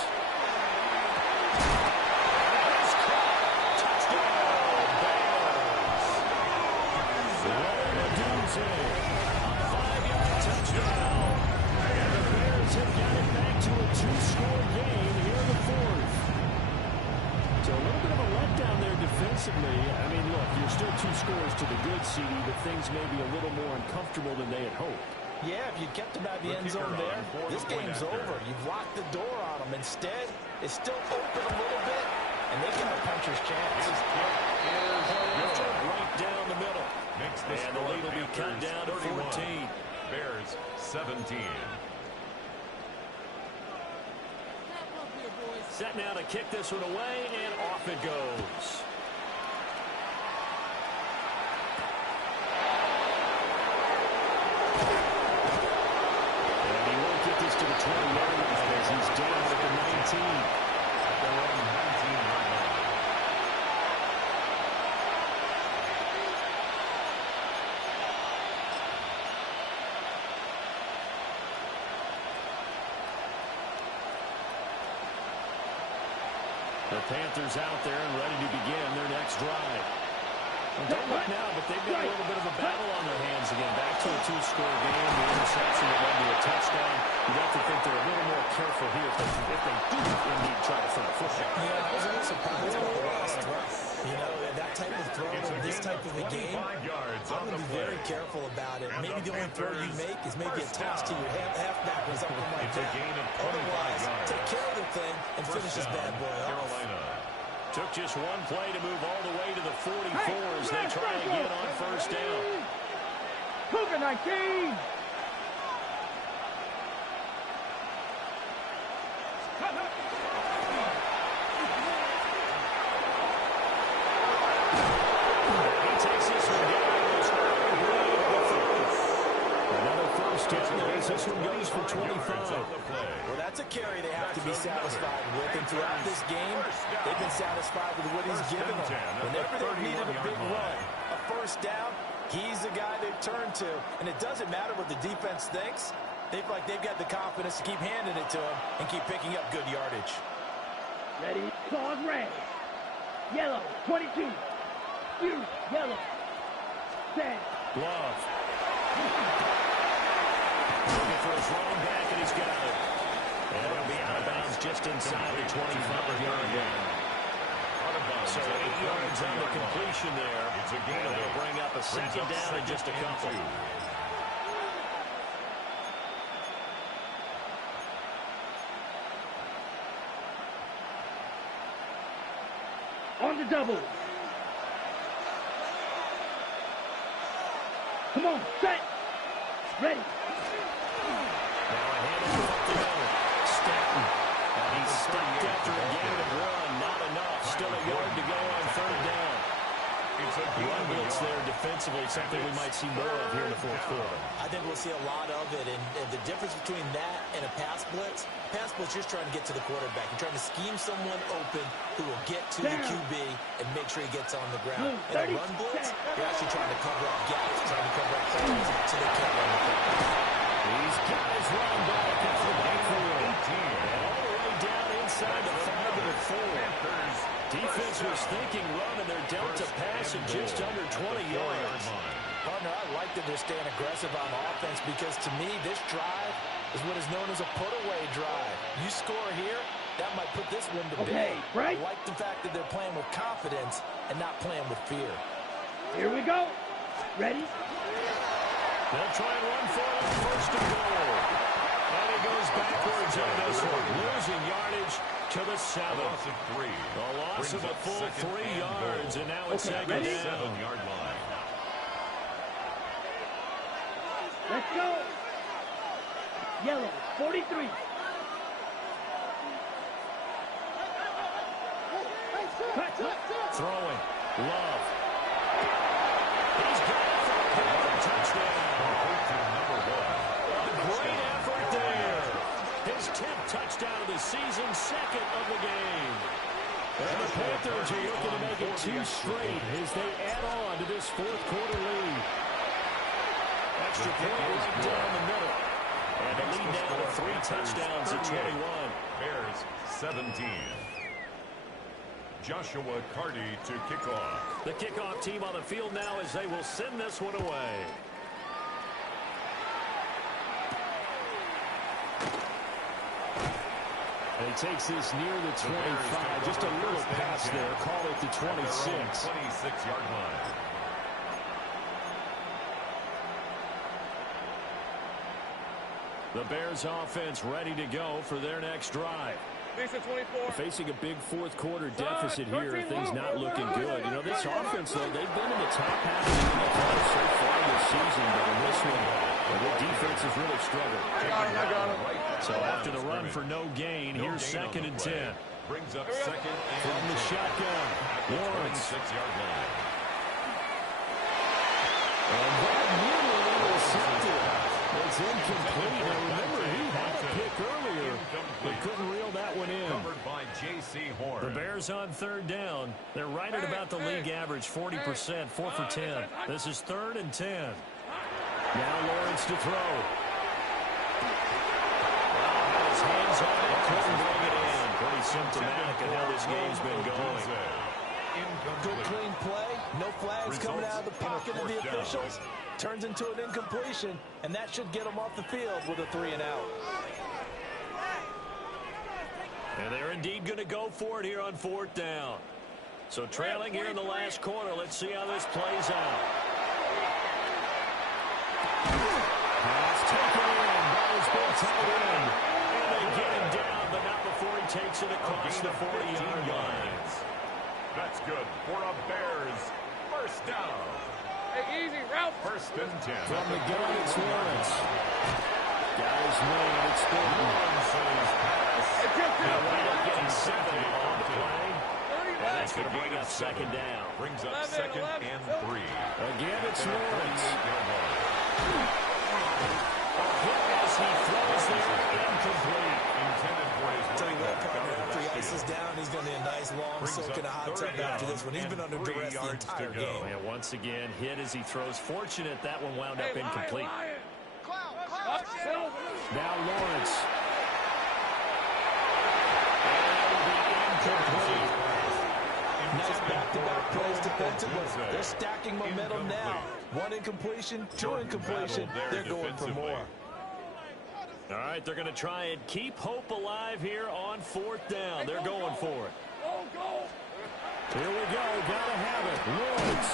A 5-yard touchdown. And the Bears have got it back to a 2-score game here in the fourth. So a little bit of a letdown there defensively. I mean, look, you're still 2 scores to the good, CD, but things may be a little more uncomfortable than they had hoped. Yeah, if you kept them at the end zone there, this game's over. You've locked the door on them. Instead, it's still open a little bit, and they got a puncher's chance. Right down the middle. And the lead will be cut down to 14. Bears 17. Set now to kick this one away, and off it goes. And he won't get this to the 20-yard line as he's down at the 19. At their own 19-yard line. The Panthers out there and ready to begin their next drive. Well, don't look now, but they've got a little bit of a battle on their hands again. Back to a 2-score game. The interception that led to a touchdown. You'd have to think they're a little more careful here if they do indeed try to throw a football. Yeah, I was a little surprised about the last throw. You know, that type of throw in this type of a game, I'm going to be very careful about it. Maybe the only throw you make is maybe a toss to your halfback or something like that. Otherwise, take care of the thing and finish this bad boy off. Took just one play to move all the way to the 44 as they try again on first down. Cougar 19. He takes this one down. Another first down as this one goes for 25. Well, that's a carry they have to be satisfied with. And throughout this game, they've been satisfied with what he's given them. Whenever they needed a big run, a first down, he's the guy they've turned to. And it doesn't matter what the defense thinks. They've got the confidence to keep handing it to him and keep picking up good yardage. Ready, pause, red. Yellow, 22. Use, yellow. Set. Love. Looking for his running back, and he's got it. And it'll be out of bounds just inside the 25-yard line. So 8 yards on the completion there. And they'll bring up a second down in just a couple. On the double. Come on, set. Ready. Now a handoff up the middle. Stanton. And he's stopped after a gain of 1. Not enough. Still a yard to go on third down. Run blitz there defensively, something we might see more of here in the fourth quarter. I think we'll see a lot of it, and the difference between that and a pass blitz, you're just trying to get to the quarterback. You're trying to scheme someone open who will get to the QB and make sure he gets on the ground. In a run blitz, you're actually trying to cover up gaps, trying to cover up holes so they can't run the football. These guys run back into the backfield. And all the way down inside the 5 to the 4. Defense was thinking run, and they're dealt to pass in just under 20 yards. Partner, I like that they're staying aggressive on offense because, to me, this drive is what is known as a put-away drive. You score here, that might put this one to bed. Right. I like the fact that they're playing with confidence and not playing with fear. Here we go. Ready? They'll try and run for it, first and goal. And he goes backwards on this one, losing yardage to the 7. Loss of 3. A loss of a full 3 yards, and now it's second down. 7-yard line. Let's go. Yellow, 43. Throwing. Love. He's got it for a power touchdown. A great effort there. His 10th touchdown of the season, second of the game. And the Panthers are looking to make it 2 straight as they add on to this fourth quarter lead. At extra point right down the middle. And a lead now to 3 touchdowns at 21. Bears 17. Joshua Carty to kick off. The kickoff team on the field now as they will send this one away. And he takes this near the 25. Just a little pass there. Call it the 26. 26-yard line. The Bears offense ready to go for their next drive. Facing a big fourth quarter deficit here, things not looking good. You know, this offense, though, they've been in the top half of the NFL so far this season, but in this one, the defense has really struggled. I got him. So after the run for no gain, here's 2nd and 10. Brings up 2nd and From the 10. shotgun, Lawrence. 26-yard line. And that nearly intercepted. It's incomplete. Now remember, he had a pick earlier, but couldn't reel that one in. Covered by J.C. Horn. The Bears on 3rd down. They're right at about the league average, 40%, 4 for 10. This is 3rd and 10. Now Lawrence to throw. Had his hands on it, couldn't bring it in. Pretty symptomatic of how this game's been going. Good clean play. No flags coming out of the pocket of the officials. Turns into an incompletion, and that should get them off the field with a 3-and-out. And they're indeed going to go for it here on 4th down. So trailing here in the last quarter. Let's see how this plays out. Pass taken in. Ball's been tied in. And they get him down, but not before he takes it across the 40-yard line. That's good for a Bears first down. Hey, easy, Ralph. 1st and 10. From the gun, it's Lawrence. Got his man, it's Thornton. Now right up getting 7 on the play. And that's going to bring up 2nd down. Brings up 2nd and 3. Again, it's Lawrence. As he throws there, incomplete. Intended for his Tell you what, partner, after he ices down, he's going to be a nice long soak in a hot tub after this one. He's been under duress the entire game. And once again, hit as he throws. Fortunate that one wound up incomplete. Now Lawrence. And that will be incomplete. Nice back-to-back plays defensively. They're stacking momentum now. 1 incompletion, 2 incompletion. They're going for more. All right, they're going to try and keep hope alive here on 4th down. They're going for it. Here we go. Got to have it. Lawrence.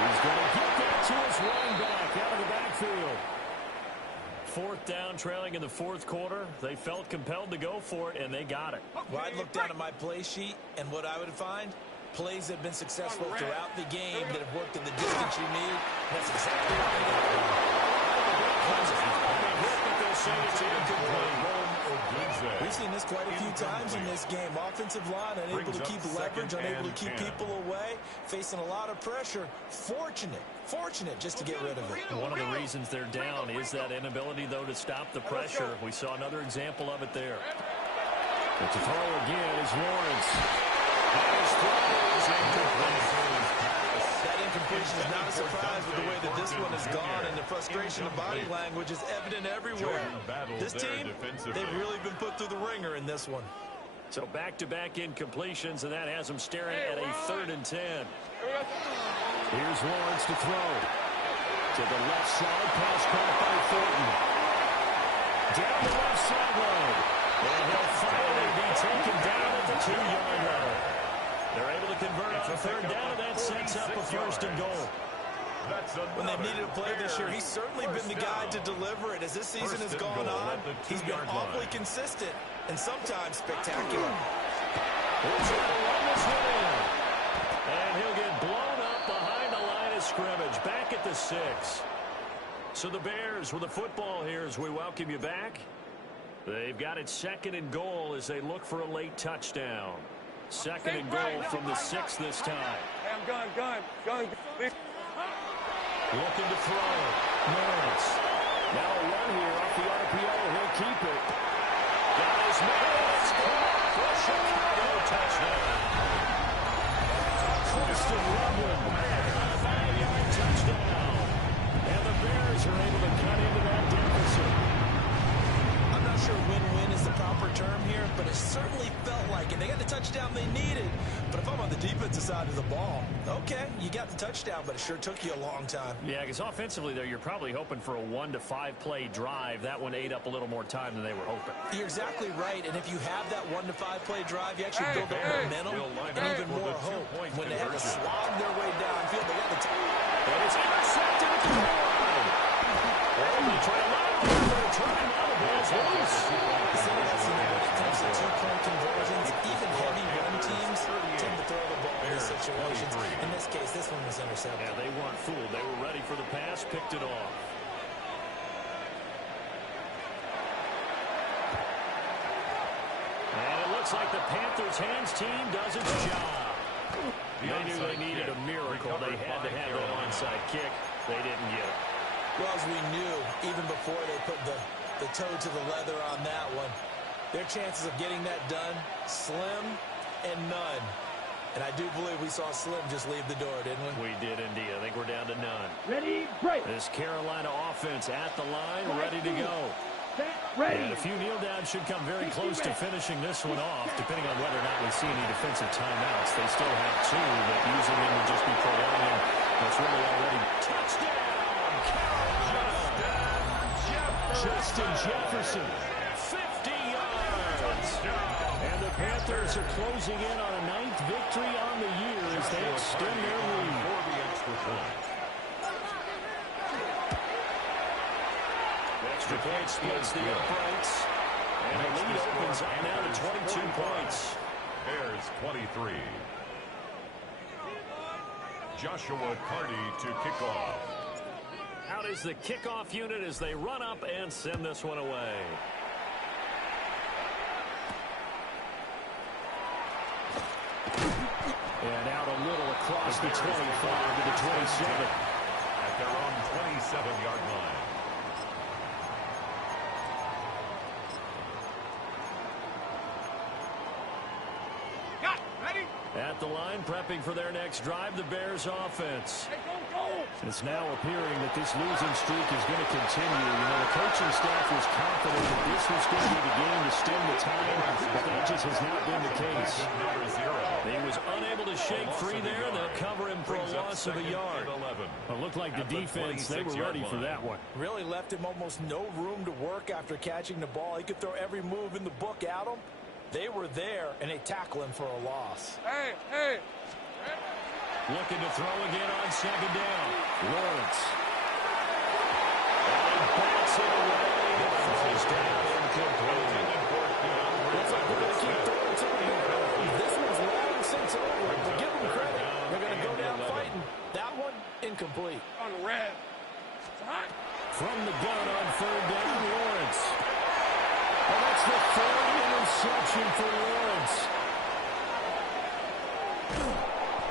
He's going to get that to his running back out of the backfield. 4th down, trailing in the 4th quarter. They felt compelled to go for it, and they got it. Well, I'd look down at my play sheet, and what I would find, plays that have been successful throughout the game that have worked in the distance you need. That's exactly what they got. We've seen this quite a few times in this game. Offensive line unable to keep leverage, unable to keep people away, facing a lot of pressure. Fortunate just to get rid of it. One of the reasons they're down is that inability, though, to stop the pressure. We saw another example of it there. But to throw again is Lawrence. His throw is incomplete. That incompletion is not a surprise with the way that this one has gone, and the frustration of body language is evident everywhere. This team, they've really been put through the ringer in this one. So back-to-back incompletions, and that has them staring at a 3rd and 10. Here's Lawrence to throw. To the left side, pass caught by Thornton. Down the left sideline. And he'll finally be taken down at the 2-yard line. They're able to convert on 3rd down, and that sets up a 1st and goal. When they've needed a play this year, he's certainly been the guy to deliver it. As this season has gone on, he's been awfully consistent and sometimes spectacular. He's going to run this one in. And he'll get blown up behind the line of scrimmage, back at the 6. So the Bears with the football here as we welcome you back. They've got it 2nd and goal as they look for a late touchdown. 2nd and goal from the 6 this time. Hey, I'm gun. Looking to throw. Lawrence. Now a run here off the RPO. He'll keep it. Got his man. It's caught for a Chicago touchdown. Close to Rubin. 5-yard touchdown. And the Bears are able to cut into that deficit. I'm not sure win-win is the proper term here, but it certainly felt like it. They got the touchdown they needed. But if I'm on the defensive side of the ball, okay, you got the touchdown, but it sure took you a long time. Yeah, because offensively there, you're probably hoping for a 1 to 5 play drive. That one ate up a little more time than they were hoping. You're exactly right, and if you have that 1 to 5 play drive, you actually build up momentum and even more hope. When they have to slog their way downfield, they got the time. And it's intercepted at the goal line. And they try to line up for a try. Now the ball's loose. Some of that's when it comes to two-point conversions. Even heavy run teams tend to throw the ball in these situations. In this case, this one was intercepted. Yeah, they weren't fooled. They were ready for the pass, picked it off. And it looks like the Panthers' hands team does its job. They knew they needed a miracle. They had to have that onside kick. They didn't get it. Well, as we knew, even before they put the toe to the leather on that one, their chances of getting that done, slim and none. And I do believe we saw Slim just leave the door, didn't we? We did indeed. I think we're down to none. Ready, break. This Carolina offense at the line, ready to go. Ready. And a few kneel downs should come very close to finishing this one off, depending on whether or not we see any defensive timeouts. They still have 2, but using them would just be prolonging what's really already touchdown. Justin Jefferson. 50 yards. And the Panthers are closing in on a 9th victory on the year as they extend their lead. For the extra point. The extra point splits the uprights. And the lead opens up now to 22 points. Bears 23. Joshua Carty to kick off. Out is the kickoff unit as they run up and send this one away. And out a little across the 25 to the 27. At their own 27-yard line. At the line, prepping for their next drive, the Bears offense. It's now appearing that this losing streak is going to continue. You know, the coaching staff was confident that this was going to be the game to stem the tide, but that just has not been the case. He was unable to shake free there. They'll cover him for a loss of a yard. It looked like the defense, they were ready for that one. Really left him almost no room to work after catching the ball. He could throw every move in the book at him. They were there, and they tackle him for a loss. Hey. Looking to throw again on second down. Lawrence. And bats it away. Falls down incomplete. Looks like they're going to keep throwing to him. This one's long since over, but give them credit. They're going to go down fighting. That one, incomplete. On the red. From the gun on 3rd down, Lawrence. And that's the 3rd interception for Lawrence.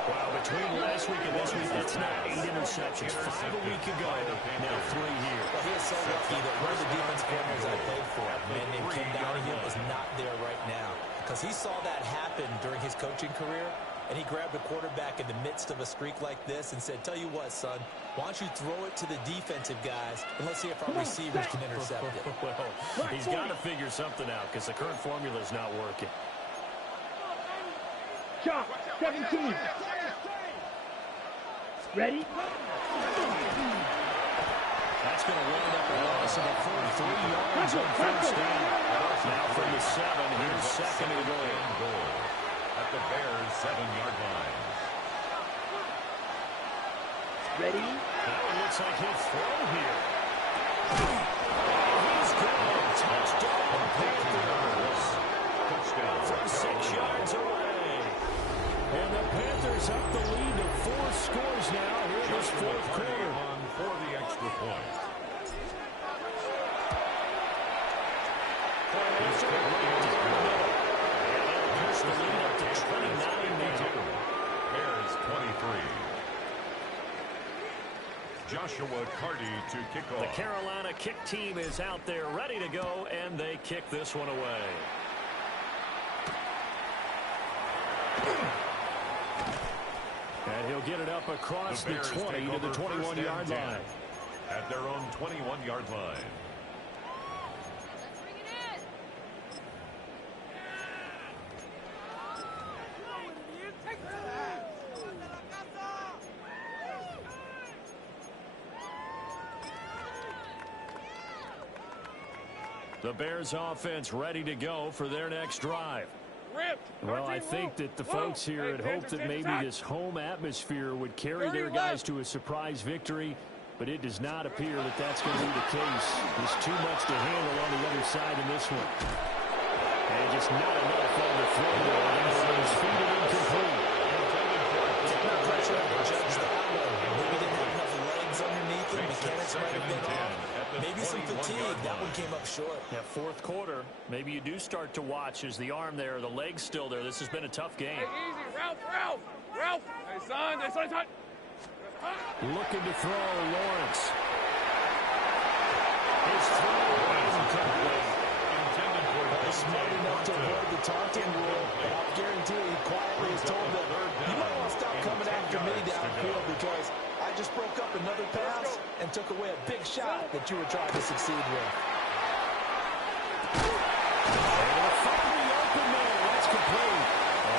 Wow, between last week and this week, that's now 8 interceptions. 5 a week ago, now 3 here. Well, he is so lucky that one of the defense coordinators I played for, a man named Ken Donahue, is not there right now. Because he saw that happen during his coaching career, and he grabbed a quarterback in the midst of a streak like this and said, tell you what, son, why don't you throw it to the defensive guys, and let's see if our receivers can intercept it. Well, he's got to figure something out because the current formula is not working. Chop, 17. Ready? That's going to wind up a loss of a full 3 yards on 1st down. Now from the 7, here's 2nd and goal. At the Bears' 7-yard line. Ready? That one looks like he'll throw here. He's got a touchdown, Panthers. Touchdown. From 6 yards away. And the Panthers up the lead to 4 scores now here in this 4th quarter. On for the extra point. He's got the lead up to 29 now. Bears 23. Joshua Carty to kick off. The Carolina kick team is out there ready to go, and they kick this one away. And he'll get it up across the 20 to the 21-yard line. at their own 21-yard line. The Bears offense ready to go for their next drive. Well, I think that the folks here had hoped that maybe this home atmosphere would carry their guys to a surprise victory, but it does not appear that that's going to be the case. There's too much to handle on the other side in this one. And just not enough on the throw there. His feet are incomplete. No pressure to judge that one. Maybe didn't have enough legs underneath him. Mechanics might have been off. Maybe some fatigue. That one came up short. Yeah, fourth quarter, maybe you do start to watch as the arm there, the leg's still there. This has been a tough game. Hey, easy, Ralph. Hey, son. Looking to throw, Lawrence. His throw incomplete. Smart enough to avoid the taunting rule, but I'll guarantee he quietly has told them, you might want to stop coming after me downfield because I just broke up another pass and took away a big shot that you were trying to succeed with. Finally open there. That's complete.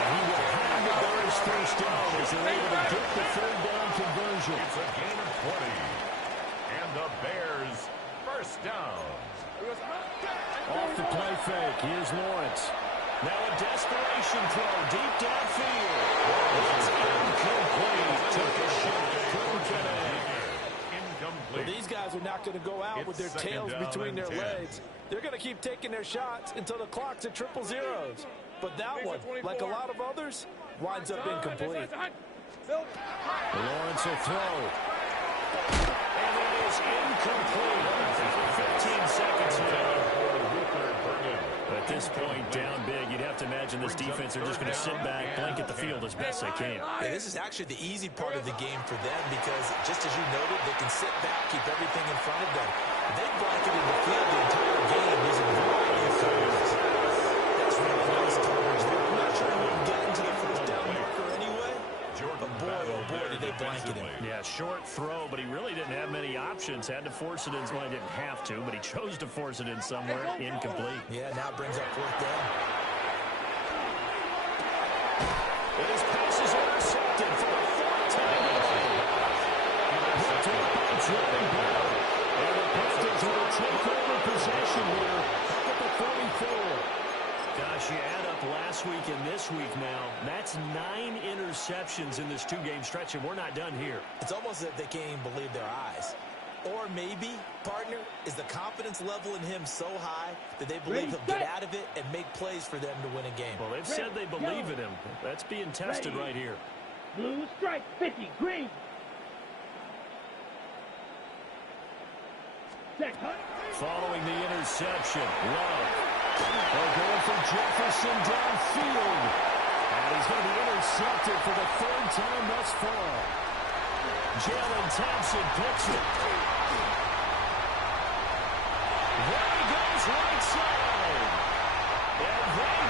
He will have the Bears first down as they're able to get the third down conversion. It's a gain of 20. And the Bears first down. Off the play fake. Here's Lawrence. Now a desperation throw deep downfield. It's incomplete. Took a shot. Couldn't connect. Incomplete. Well, these guys are not going to go out with their tails between their legs. They're going to keep taking their shots until the clock's at 0-0s. But that one, like a lot of others, winds up incomplete. Lawrence will throw. And it is incomplete. 15 seconds left. At this point, down big, you'd have to imagine this defense are just going to sit back, blanket the field as best they can. Yeah, this is actually the easy part of the game for them because, just as you noted, they can sit back, keep everything in front of them. They've blanketed the field the entire game using a variety of coverages. That's really nice coverage there. I'm not sure we can get into the first down marker anyway, but boy, oh boy, did they blanket him. Yeah, short throw, but he really didn't have many options. Had to force it in. Well, he didn't have to, but he chose to force it in somewhere. Incomplete. Yeah, now it brings up fourth down. And his pass is intercepted for the fourth time. Jordan Bell. And the Pistons will take over possession here at the 44. Gosh, you add up last week and this week now. That's 9 interceptions in this two-game stretch, and we're not done here. It's almost as if they can't even believe their eyes. Or maybe, partner, is the confidence level in him so high that they believe he'll get out of it and make plays for them to win a game. Well, they've said they believe in him. That's being tested right here. Blue strike, 50, green. Following the interception, Love. They're going from Jefferson downfield. And he's going to be intercepted for the third time thus far. Jalen Thompson picks it. There he goes right side. And they